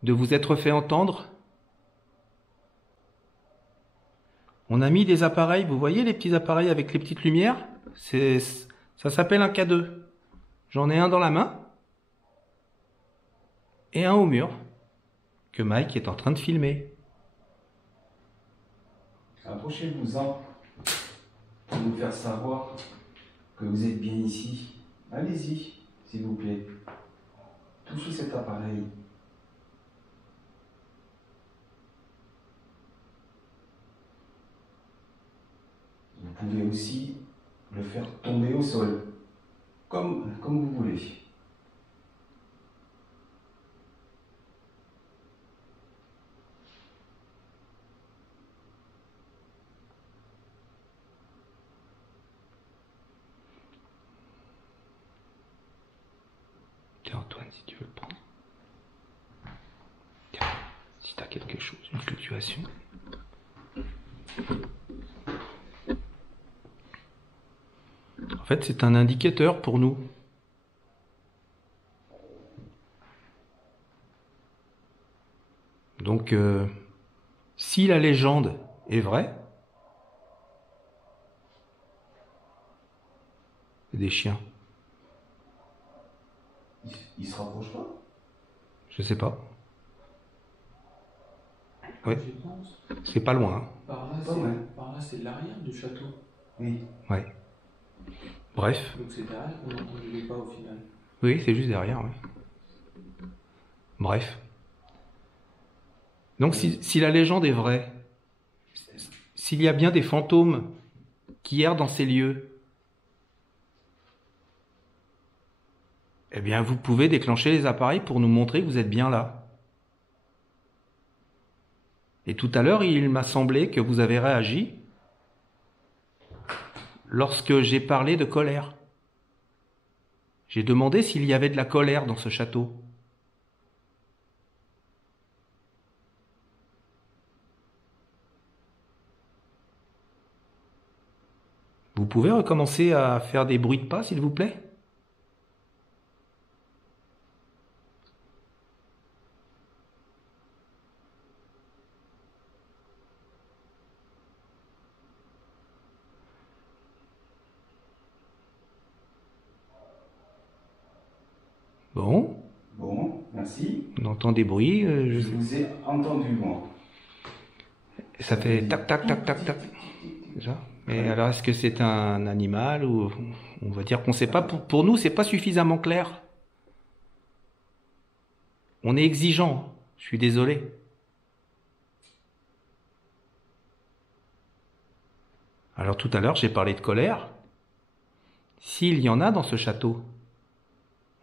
de vous être fait entendre. On a mis des appareils, vous voyez les petits appareils avec les petites lumières? Ça s'appelle un K2. J'en ai un dans la main et un au mur que Mike est en train de filmer. Approchez-vous-en pour nous faire savoir que vous êtes bien ici. Allez-y, s'il vous plaît. Touchez cet appareil. Vous pouvez aussi le faire tomber au sol, comme vous voulez. Tiens Antoine, si tu veux le prendre. Tiens, si tu as quelque chose, une fluctuation. En fait, c'est un indicateur pour nous. Donc, si la légende est vraie, des chiens, Il se rapproche pas? je sais pas. Ouais, Je pense. c'est pas loin. Hein. Par là, c'est l'arrière du château. Oui. Ouais. Bref. Donc c'est derrière qu'on n'entend les pas au final. Oui, c'est juste derrière. Ouais. Bref. Donc, si la légende est vraie, s'il y a bien des fantômes qui errent dans ces lieux, eh bien, vous pouvez déclencher les appareils pour nous montrer que vous êtes bien là. Et tout à l'heure, il m'a semblé que vous avez réagi lorsque j'ai parlé de colère. J'ai demandé s'il y avait de la colère dans ce château. Vous pouvez recommencer à faire des bruits de pas, s'il vous plaît ? Bon, Bon, merci. on entend des bruits. Je vous ai entendu, moi. Ça fait tac, tac, tac, tac, tac. Déjà. Mais alors, est-ce que c'est un animal ou on va dire qu'on sait pas. Pour nous, c'est pas suffisamment clair. On est exigeant. Je suis désolé. Alors tout à l'heure, j'ai parlé de colère. S'il y en a dans ce château,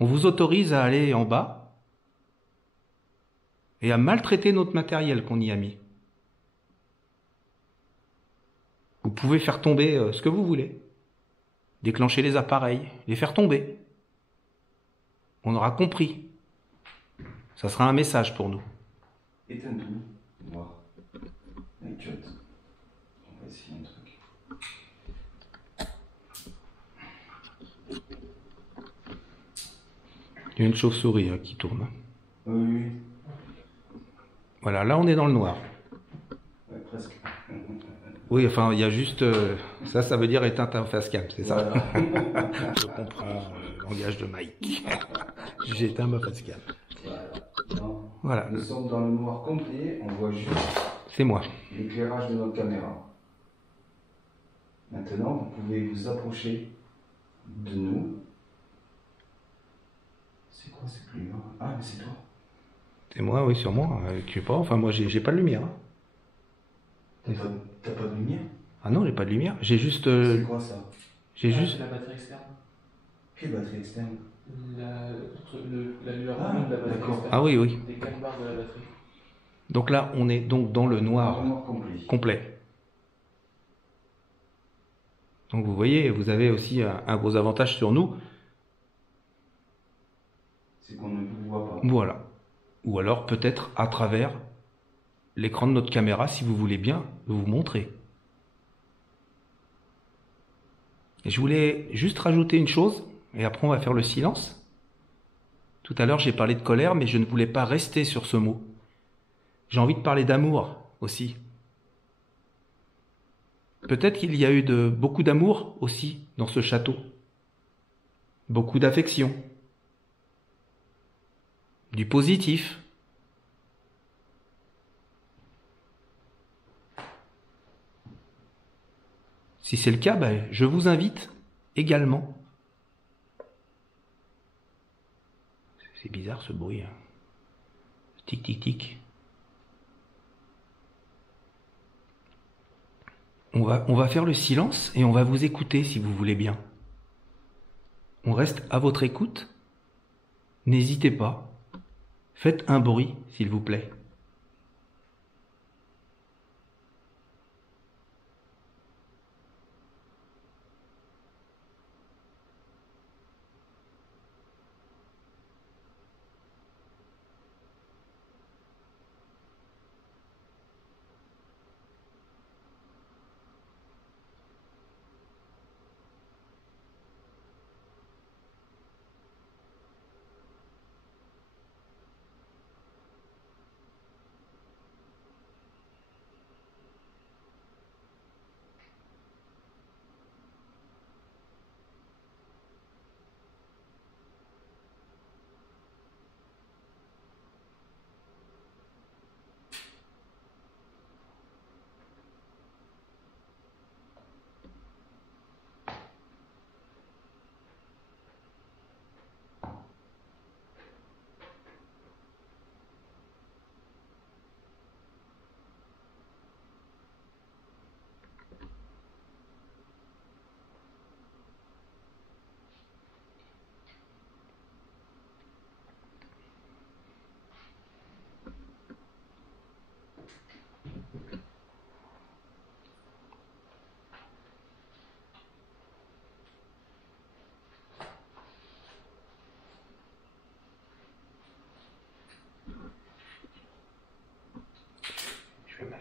on vous autorise à aller en bas et à maltraiter notre matériel qu'on y a mis. Vous pouvez faire tomber ce que vous voulez. Déclencher les appareils, les faire tomber. On aura compris. Ça sera un message pour nous. Éteins tout. Voir. Et cut. On va essayer un truc. Il y a une chauve-souris qui tourne. Oui. Voilà, là on est dans le noir. Ouais, presque. Oui, enfin, il y a juste... ça veut dire éteinte un facecam, c'est ça. Voilà. Je comprends le langage de Mike. J'ai éteint ma facecam. Non. Voilà, Nous sommes dans le noir complet, on voit juste c'est moi. l'éclairage de notre caméra. Maintenant, vous pouvez vous approcher de nous. C'est quoi cette lumière? Ah, mais c'est toi. C'est moi, oui, sur moi. Je sais pas, enfin moi j'ai pas de lumière. Hein. T'as pas de lumière? Ah non, j'ai pas de lumière. J'ai juste... C'est quoi ça? j'ai Ah, juste... c'est la batterie externe. Quelle batterie externe? La lueur Ah, bleue de la batterie d'accord. externe. Ah oui, oui. Des 4 barres de la batterie. Donc là, on est donc dans le noir Noir complet. complet. Donc vous voyez, vous avez aussi un gros avantage sur nous. C'est qu'on ne vous voit pas. Voilà. Ou alors peut-être à travers l'écran de notre caméra, si vous voulez bien vous montrer. Et je voulais juste rajouter une chose, et après on va faire le silence. Tout à l'heure j'ai parlé de colère, mais je ne voulais pas rester sur ce mot. J'ai envie de parler d'amour aussi. Peut-être qu'il y a eu beaucoup d'amour aussi dans ce château. Beaucoup d'affection. Du positif. Si c'est le cas, ben, je vous invite également. C'est bizarre ce bruit. Hein. Tic, tic, tic. On va faire le silence et on va vous écouter si vous voulez bien. On reste à votre écoute. N'hésitez pas. Faites un bruit, s'il vous plaît.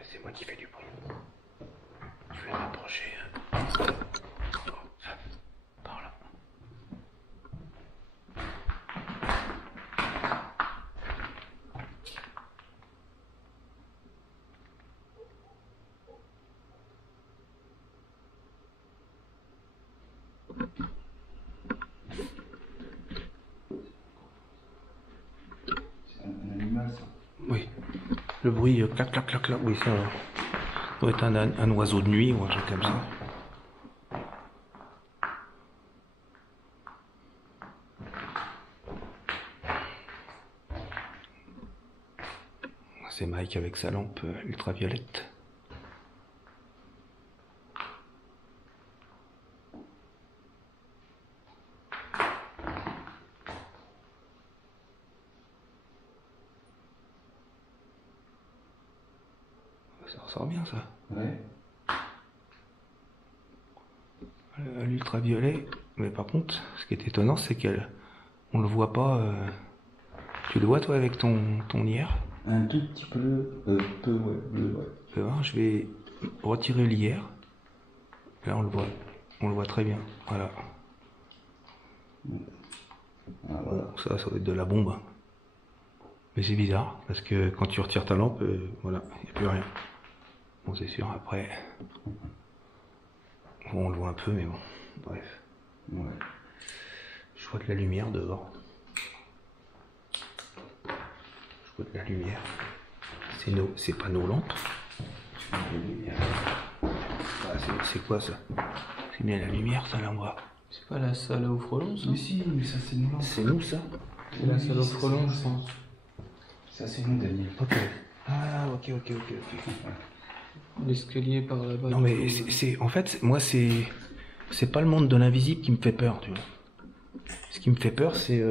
C'est moi qui fais du bruit. Je vais m'approcher. Par là. C'est un animal, ça. Oui. Le bruit clac, clac, clac, clac. Oui, ça doit être un oiseau de nuit ou un truc comme ça. C'est Mike avec sa lampe ultraviolette. Ça ressort bien ça. Ouais. L'ultraviolet, mais par contre, ce qui est étonnant, c'est qu'on le voit pas. Tu le vois toi avec ton IR? Un tout petit peu, ouais, bleu, ouais. Tu vas voir, je vais retirer l'IR. Là, on le voit très bien. Voilà. Ah, voilà. Ça doit être de la bombe. Mais c'est bizarre, parce que quand tu retires ta lampe, voilà, il n'y a plus rien. Bon, c'est sûr, après... Bon, on le voit un peu, mais bon, bref. Ouais. Je vois de la lumière dehors. Je vois de la lumière. C'est pas nos lampes. Ah, c'est quoi ça? C'est bien la lumière, ça, là, on voit. C'est pas la salle au frelon, ça? Mais si, mais ça c'est nous. C'est nous, ça? C'est la salle au frelon, je pense. Ça c'est nous, Daniel. Ok. Ah, ok. L'escalier par là-bas. Non, mais en fait, moi, c'est pas le monde de l'invisible qui me fait peur, tu vois. Ce qui me fait peur, c'est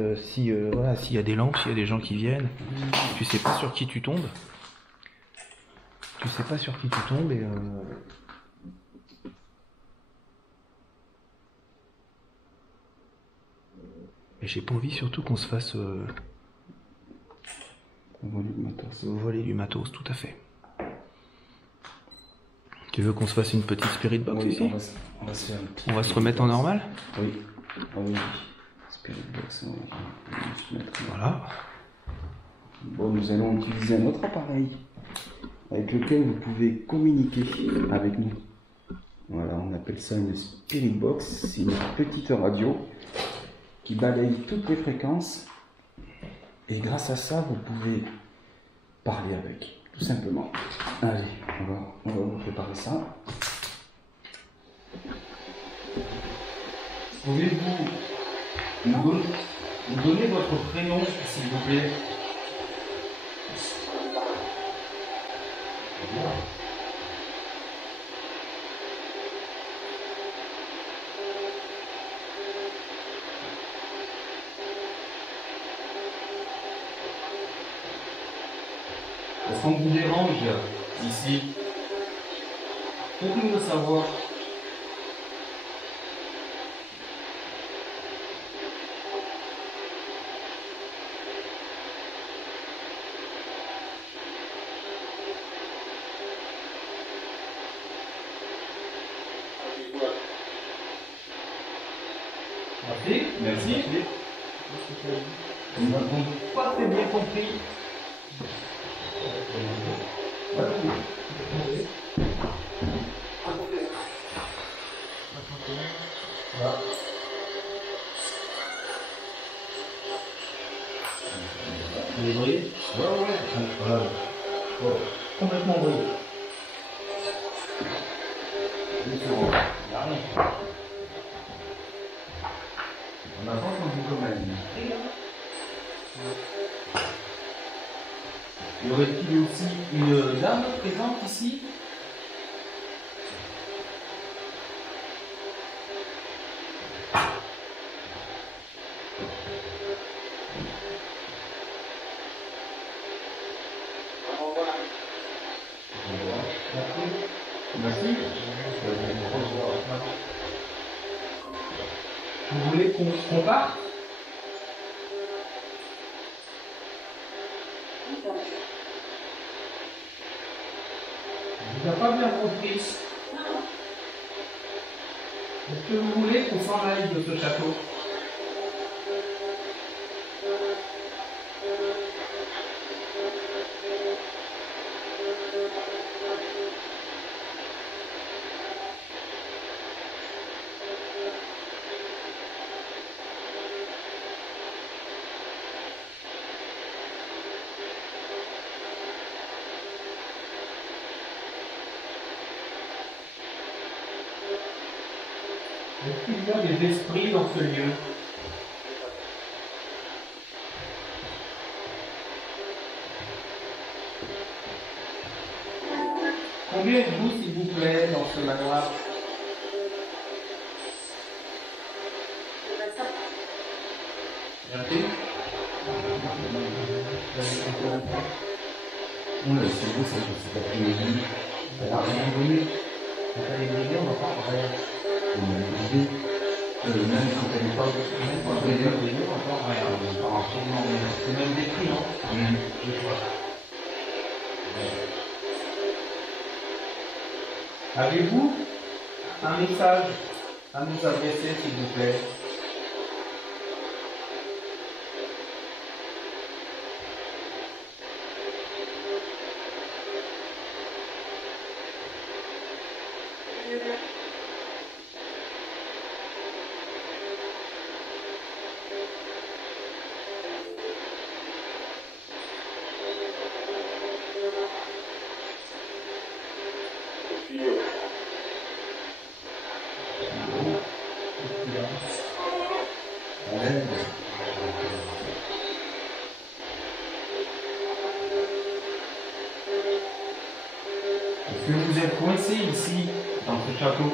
voilà, s'il y a des lampes, s'il y a des gens qui viennent, tu sais pas sur qui tu tombes. Tu sais pas sur qui tu tombes et j'ai pas envie surtout qu'on se fasse voler du matos, tout à fait. Tu veux qu'on se fasse une petite spirit box ici? On va se faire un petit... On va se remettre en normal? Oui. Ah oui. Spirit box, on va se mettre... Voilà. Bon, nous allons utiliser un autre appareil avec lequel vous pouvez communiquer avec nous. Voilà, on appelle ça une Spirit Box. C'est une petite radio qui balaye toutes les fréquences. Et grâce à ça, vous pouvez parler avec, tout simplement. Allez, on va vous préparer ça. Pouvez-vous nous donner votre prénom, s'il vous plaît? Est-ce qu'on vous dérange ici? Faites-nous le savoir. Parfait, merci. Nous n'avons pas très bien compris. Voilà. Vous les voyez? Ouais. Complètement brûlé. On avance dans du domaine. Y aurait-il aussi une dame présente ici? Merci. Vous voulez qu'on parte? Je n'ai pas bien compris. Est-ce que vous voulez qu'on s'en aille de ce château? Est-ce qu'il y a des esprits dans ce lieu? Combien êtes-vous, s'il vous plaît, dans ce manoir? Merci. On le sait, vous, c'est cet après-midi. À un moment donné, quand elle est brûlée, on va pas rien. On a l'idée, même quand elle n'est pas brûlée, on va pas rien. C'est même décrit, non? Je vois. Avez-vous un message à nous adresser, s'il vous plaît? Est-ce que vous êtes coincé ici, dans ce château?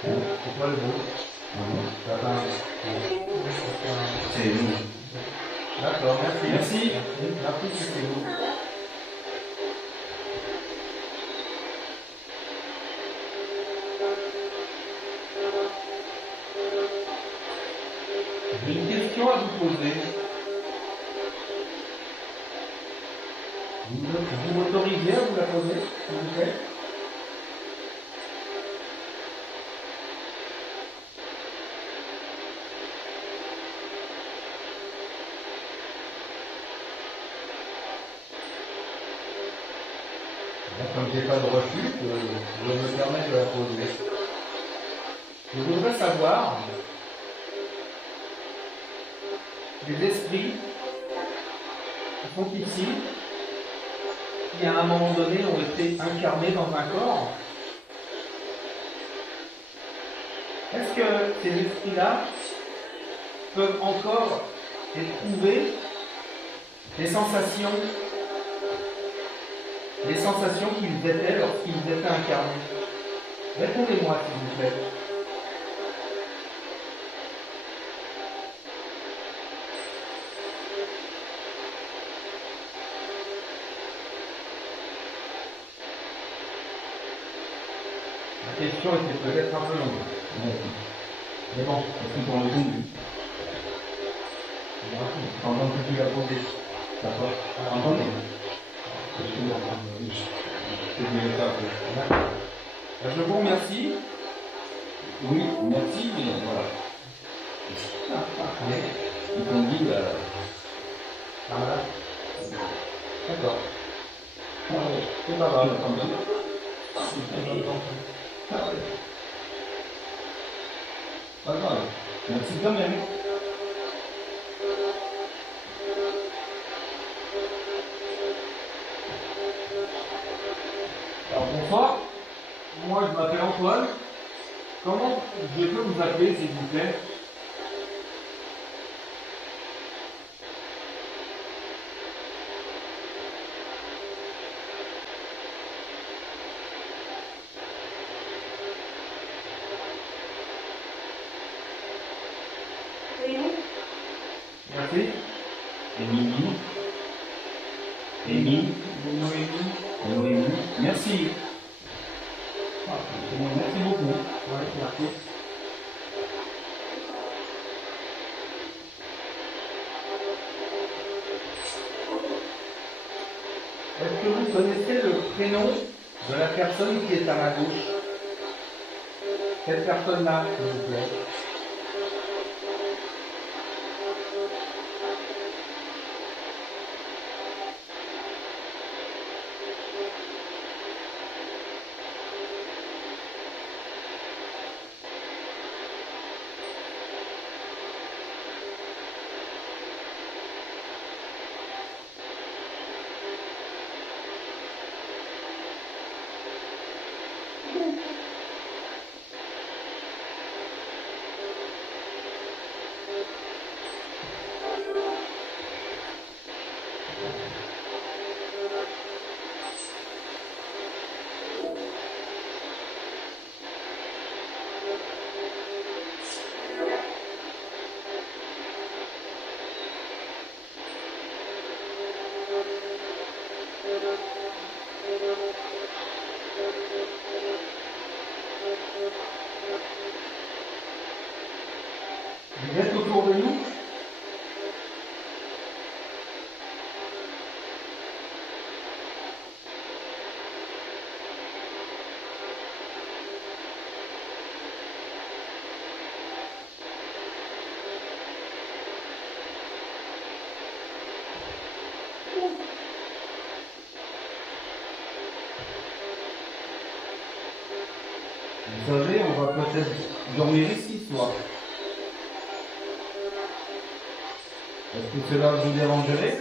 C'est quoi le mot? C'est nous. D'accord, merci. Merci. Merci, c'est vous. J'ai une question à vous poser. Vous m'autorisez à vous la poser, s'il vous plaît? Comme j'ai pas de refus, je me permets de la poser. Je voudrais savoir les esprits qui sont ici, qui à un moment donné ont été incarnés dans un corps. Est-ce que ces esprits-là peuvent encore éprouver les sensations qu'ils étaient lorsqu'ils étaient incarnés? Répondez-moi, s'il vous plaît. La question était peut-être un peu longue. Mais bon, est-ce qu'on peut en répondre? Pendant que tu l'as posé. D'accord. Entendez. Je vous remercie. Oui, merci, mais voilà. Ils t'ont dit, Voilà. D'accord. C'est pas grave. Pas grave. Merci quand même. Alors bonsoir, moi je m'appelle Antoine. Comment je peux vous appeler, s'il vous plaît? Merci. Émilie. Émilie. Noémie. Merci. Merci beaucoup. Ouais, merci. Est-ce que vous connaissez le prénom de la personne qui est à ma gauche? Cette personne-là, s'il vous plaît. Vous êtes autour de nous? Vous savez, on va peut-être dormir ici ce soir. Est-ce que cela vous dérangerait?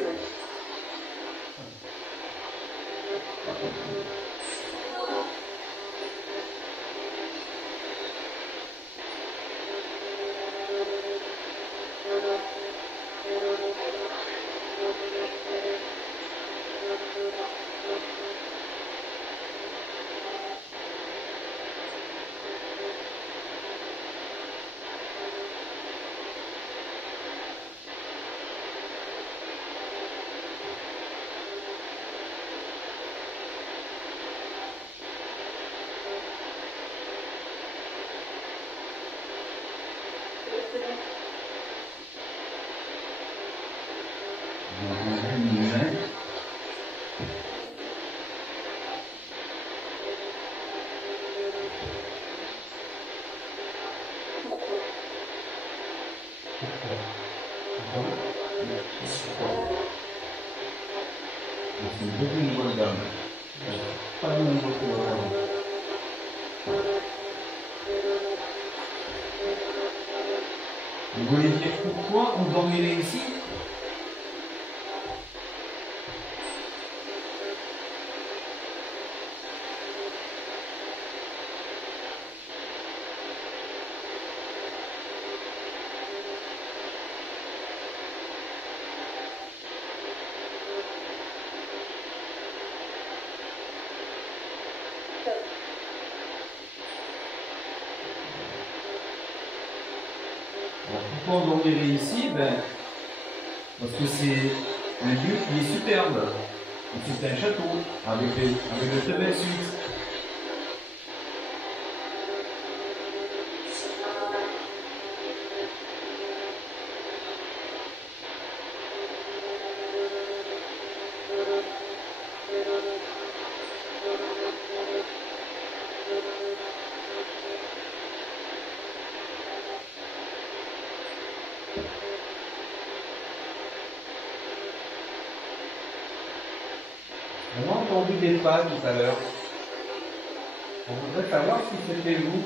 C'est une bonne dame. Pas le même retour. Vous voulez dire pourquoi on dormirait ici? Alors, pourquoi on dormirait ici? Parce que c'est un lieu qui est superbe. C'est un château avec de très belles suites. On a entendu des pas tout à l'heure. On voudrait savoir si c'était vous.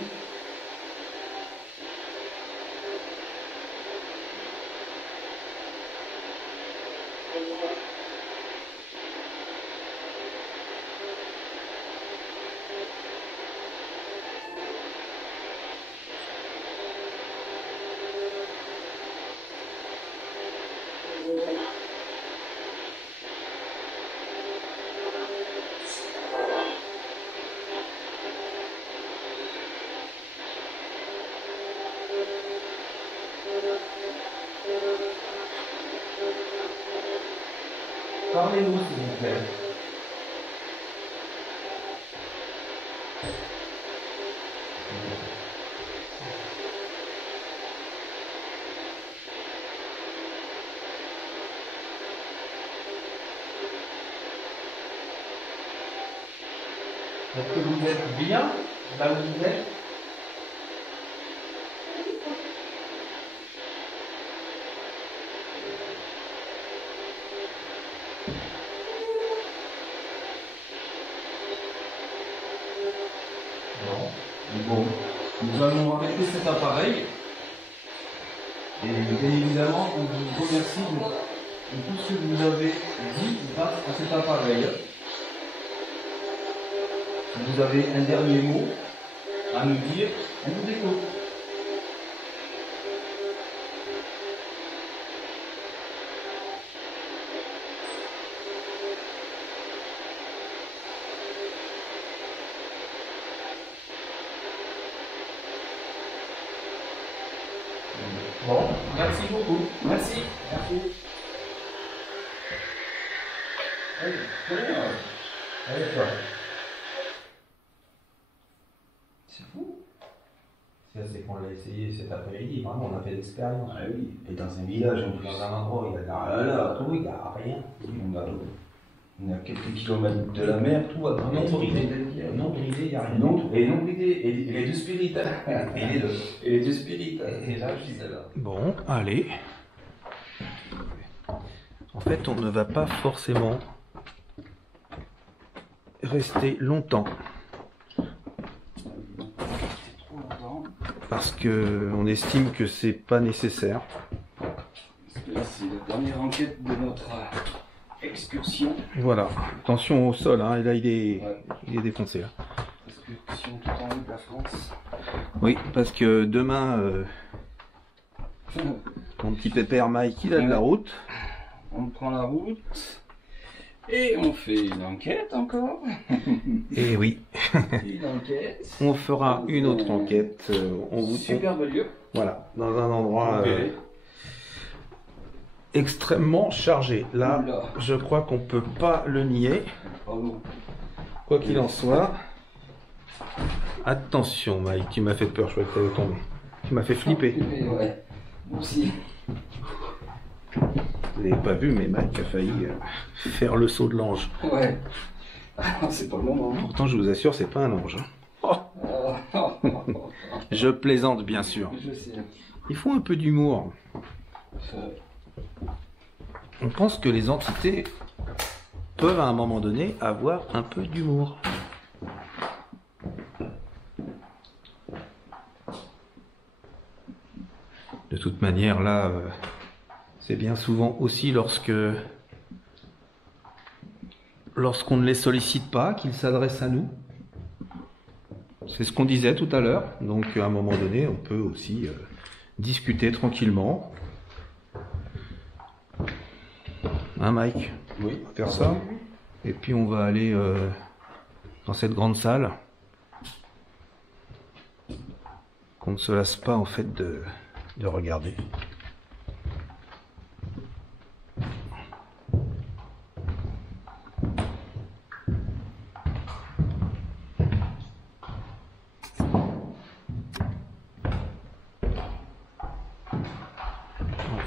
Parlez-nous, s'il vous plaît. Est-ce que vous êtes bien là où vous êtes? Bon, nous allons arrêter cet appareil et bien évidemment on vous remercie de tout ce que vous avez dit grâce à cet appareil. Vous avez un dernier mot à nous dire, on vous écoute. Bon, merci beaucoup. Merci. Merci. Allez, allez, toi. C'est fou. C'est qu'on l'a essayé cet après-midi. Vraiment, on a fait l'expérience. Ah oui, et dans un village en plus. Dans un endroit où il y a tout, il n'y a rien. On a quelques kilomètres de la mer, tout à Non brisé, il n'y a rien. Et non brisé, et les deux spirites. Et les deux. Et les deux spirites. Et là, je disais là. Bon, allez. En fait, on ne va pas forcément rester longtemps. Parce que on estime que c'est pas nécessaire. Parce que là, c'est la dernière enquête de notre excursion. Voilà, attention au sol, hein, et là il est défoncé. Là. Excursion tout en haut de la France. Oui, parce que demain, mon petit pépère Mike, il a de la route. On prend la route et on fait une enquête encore. Et oui, Une enquête. on fera une autre enquête. Superbe lieu. Voilà, dans un endroit extrêmement chargé. Là, Oula. je crois qu'on peut pas le nier. Bravo. Quoi qu'il en soit. Attention, Mike, tu m'as fait peur, je croyais que tu allais tomber. Tu m'as fait flipper. Ouais, moi aussi. Vous n'avez pas vu, mais Mike a failli faire le saut de l'ange. Ouais. C'est pas le moment. Pourtant, je vous assure, c'est pas un ange. Hein. Oh, je plaisante, bien sûr. Je sais. Il faut un peu d'humour. On pense que les entités peuvent à un moment donné avoir un peu d'humour. De toute manière, là, c'est bien souvent aussi lorsqu'on ne les sollicite pas, qu'ils s'adressent à nous. C'est ce qu'on disait tout à l'heure. Donc, à un moment donné, on peut aussi discuter tranquillement. Hein, Mike? Oui. On va faire ça. Et puis, on va aller dans cette grande salle. Qu'on ne se lasse pas, en fait, de regarder.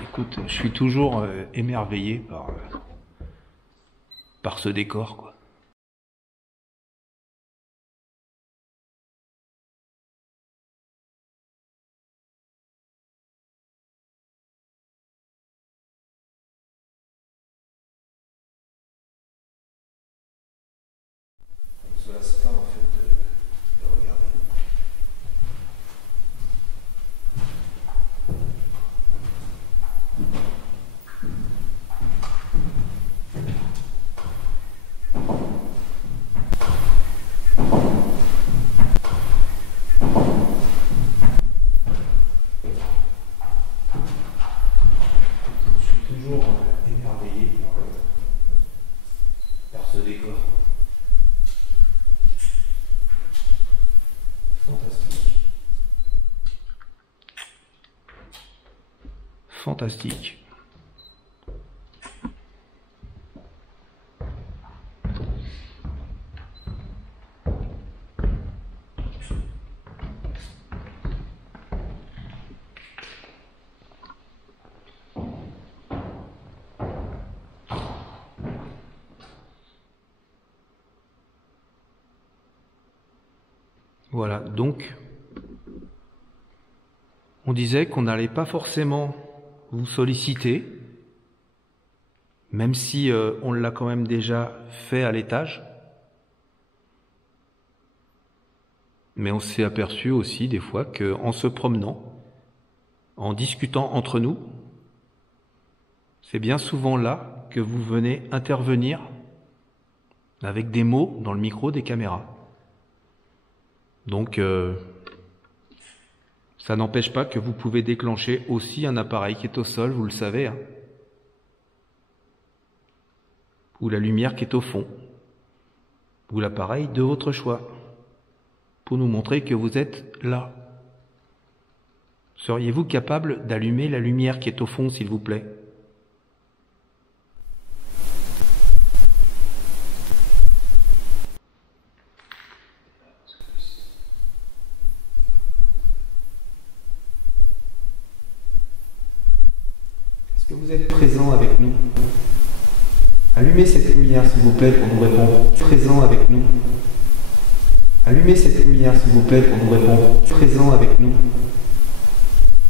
Écoute, je suis toujours émerveillé par ce décor, quoi. On se lasse pas, en fait, de regarder. Je suis toujours émerveillé par ce décor. Fantastique. Fantastique. Voilà, donc, on disait qu'on n'allait pas forcément vous solliciter, même si on l'a quand même déjà fait à l'étage. Mais on s'est aperçu aussi des fois qu'en se promenant, en discutant entre nous, c'est bien souvent là que vous venez intervenir avec des mots dans le micro des caméras. Donc, ça n'empêche pas que vous pouvez déclencher aussi un appareil qui est au sol, vous le savez, hein, ou la lumière qui est au fond, ou l'appareil de votre choix, pour nous montrer que vous êtes là. Seriez-vous capable d'allumer la lumière qui est au fond, s'il vous plaît ? Est-ce que vous êtes présent avec nous ? Allumez cette lumière, s'il vous plaît, pour nous répondre. Présent avec nous. Allumez cette lumière, s'il vous plaît, pour nous répondre. Présent avec nous.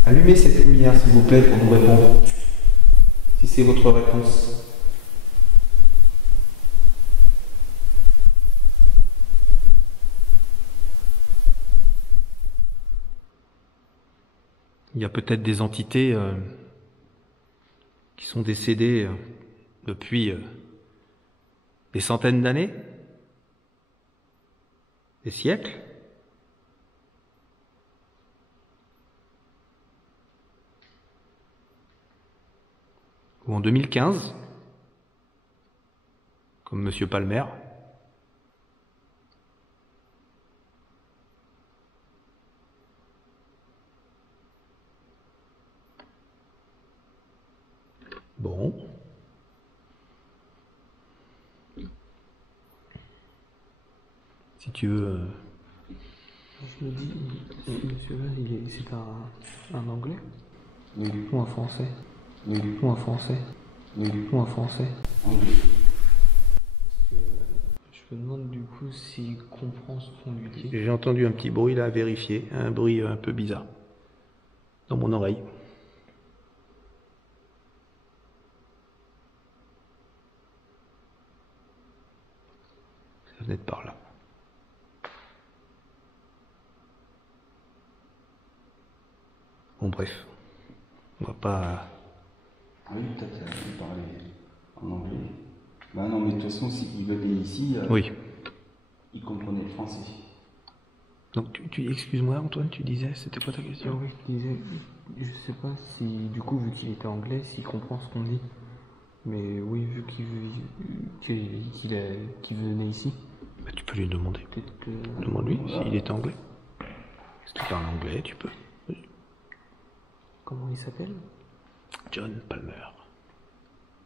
Allumez cette lumière, s'il vous plaît, pour nous répondre. Si c'est votre réponse. Il y a peut-être des entités qui sont décédées depuis des centaines d'années, des siècles. Ou en 2015, comme Monsieur Palmer. Bon. Si tu veux... Je me dis, ce monsieur-là, c'est un anglais Oui. ou un français Oui. ou un français Oui. ou un français. Anglais. Parce que je me demande du coup s'il comprend ce qu'on lui dit. J'ai entendu un petit bruit là à vérifier, un bruit un peu bizarre dans mon oreille. Ça venait de par là. Bon bref. On va pas... Ah oui, peut-être il parlait en anglais. Bah non, mais de toute façon, s'il venait ici, Oui. il comprenait le français. Donc, excuse-moi Antoine, tu disais, c'était quoi ta question? Oui, je disais, je sais pas si, du coup, vu qu'il était anglais, s'il comprend ce qu'on dit. Mais oui, vu qu'il venait ici, Bah, tu peux lui demander. peut-être que... Demande-lui s'il est anglais. Si tu parles anglais, tu peux. Comment il s'appelle? John Palmer.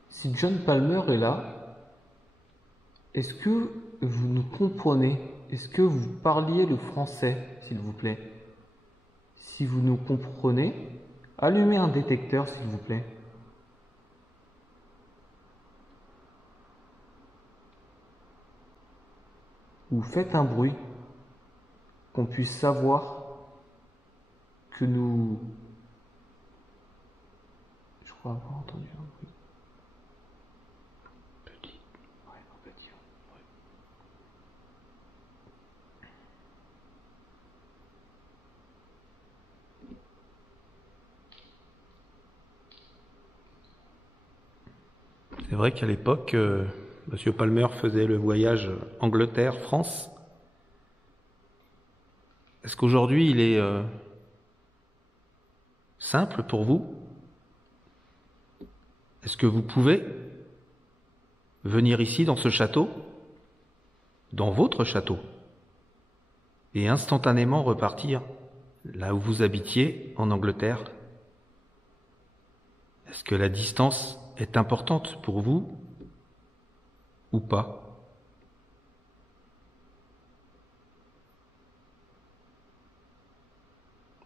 Si John Palmer est là, est-ce que vous nous comprenez? Est-ce que vous parliez le français, s'il vous plaît? Si vous nous comprenez, allumez un détecteur, s'il vous plaît. Ou faites un bruit, qu'on puisse savoir que nous... Je crois avoir entendu un bruit. Petit. Ouais, un petit. C'est vrai qu'à l'époque, Monsieur Palmer faisait le voyage Angleterre-France. Est-ce qu'aujourd'hui il est simple pour vous? Est-ce que vous pouvez venir ici dans ce château, dans votre château, et instantanément repartir là où vous habitiez en Angleterre? Est-ce que la distance est importante pour vous ou pas?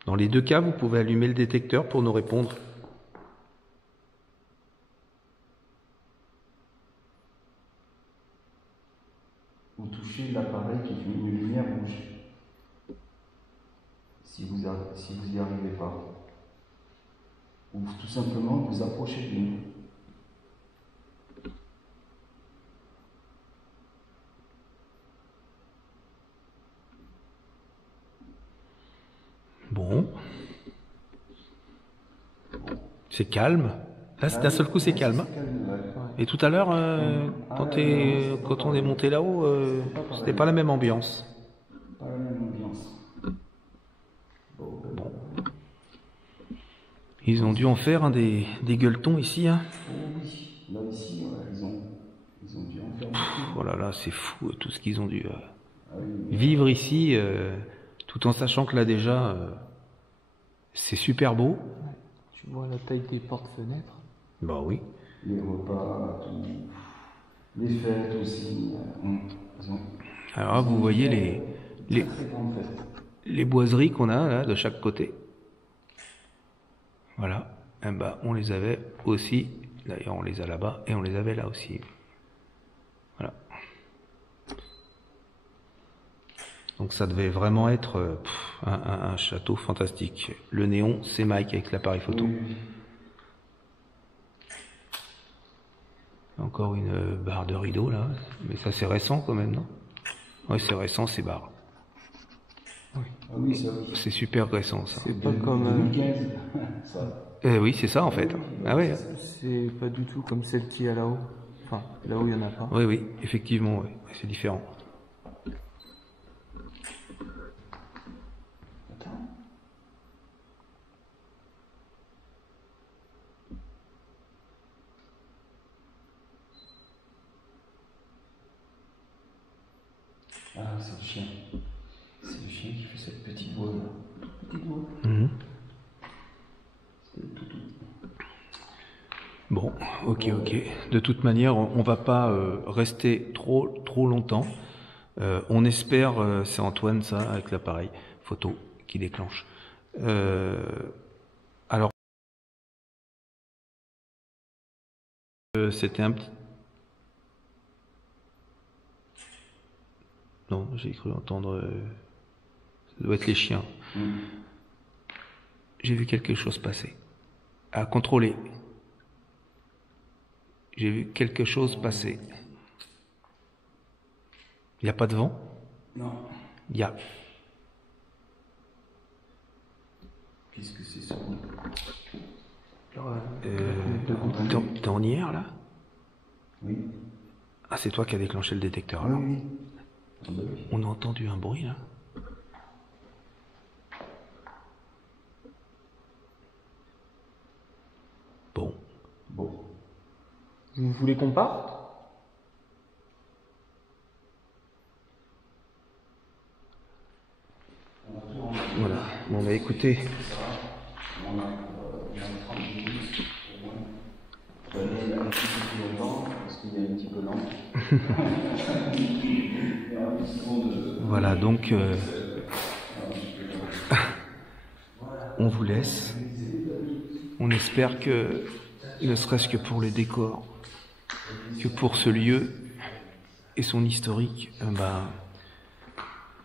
Dans les deux cas, vous pouvez allumer le détecteur pour nous répondre. Vous touchez l'appareil qui fait une lumière rouge. Si vous y arrivez pas. Ou tout simplement vous approchez de nous. Bon. C'est calme. Là, d'un seul coup, c'est calme. Et tout à l'heure, quand on est monté là-haut, c'était pas la même ambiance. Pas la même ambiance. Bon. Ils ont dû en faire des gueuletons ici. Hein. Oh oui, là ici, ils ont dû en faire beaucoup. Oh là là, c'est fou tout ce qu'ils ont dû Ah oui, vivre ici, tout en sachant que là déjà, c'est super beau. Tu vois la taille des portes-fenêtres? Bah oui. les repas, tout, les fêtes aussi. Alors là, vous voyez les boiseries qu'on a là de chaque côté. Voilà. Eh ben, on les avait aussi. D'ailleurs, on les a là-bas et on les avait là aussi. Voilà. Donc ça devait vraiment être un château fantastique. Le néon, c'est Mike avec l'appareil photo. Oui. Encore une barre de rideau là. Mais ça c'est récent quand même, non? Ouais, c'est récent ces barres. Ah oui, ça oui. C'est super récent ça. C'est pas comme... 2015, ça. Oui, c'est ça en fait. Ah oui. C'est pas du tout comme celle qu'il y a là-haut. Enfin, là où il y en a pas. Oui, oui, effectivement, oui. C'est différent. Attends. Ah, c'est le chien. C'est le chien qui fait cette petite voix là. Petite voix. Mhm. C'est tout. Bon, ok. De toute manière, on va pas rester trop longtemps. On espère, c'est Antoine ça, avec l'appareil photo qui déclenche. Alors, c'était un petit... Non, j'ai cru entendre... ça doit être les chiens. J'ai vu quelque chose passer. À contrôler. J'ai vu quelque chose passer. Il n'y a pas de vent? Non. Il y a. Qu'est-ce que c'est ça? Dernière là? Oui. Ah, c'est toi qui as déclenché le détecteur Oui, alors. oui. Ah bah oui. On a entendu un bruit là. Bon. Bon. Vous voulez qu'on parte? Voilà. Bon bah écoutez. On a 30 minutes au moins. Prenez un petit peu plus longtemps parce qu'il est un petit peu lent. Voilà donc on vous laisse. On espère que, ne serait-ce que pour le décor, que pour ce lieu et son historique,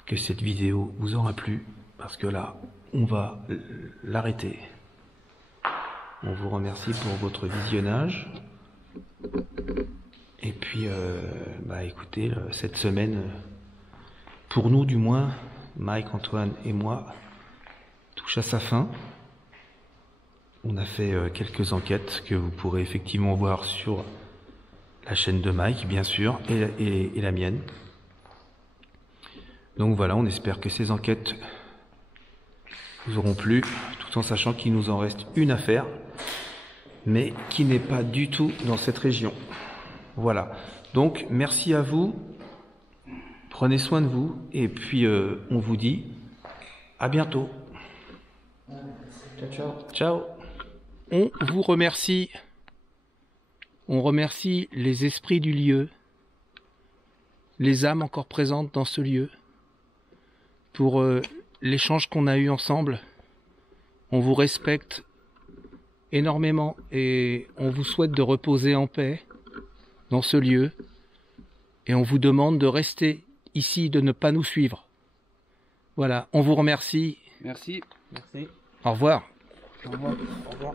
que cette vidéo vous aura plu, parce que là, on va l'arrêter. On vous remercie pour votre visionnage. Et puis, écoutez, cette semaine, pour nous du moins, Mike, Antoine et moi, touche à sa fin. On a fait quelques enquêtes que vous pourrez effectivement voir sur la chaîne de Mike, bien sûr, et la mienne. Donc voilà, on espère que ces enquêtes vous auront plu, tout en sachant qu'il nous en reste une à faire, mais qui n'est pas du tout dans cette région. Voilà. Donc, merci à vous. Prenez soin de vous. Et puis, on vous dit à bientôt. Ciao, ciao. Ciao. On vous remercie. On remercie les esprits du lieu, les âmes encore présentes dans ce lieu, pour l'échange qu'on a eu ensemble. On vous respecte énormément et on vous souhaite de reposer en paix dans ce lieu. Et on vous demande de rester ici, de ne pas nous suivre. Voilà, on vous remercie. Merci. Merci. Au revoir. Au revoir. Au revoir.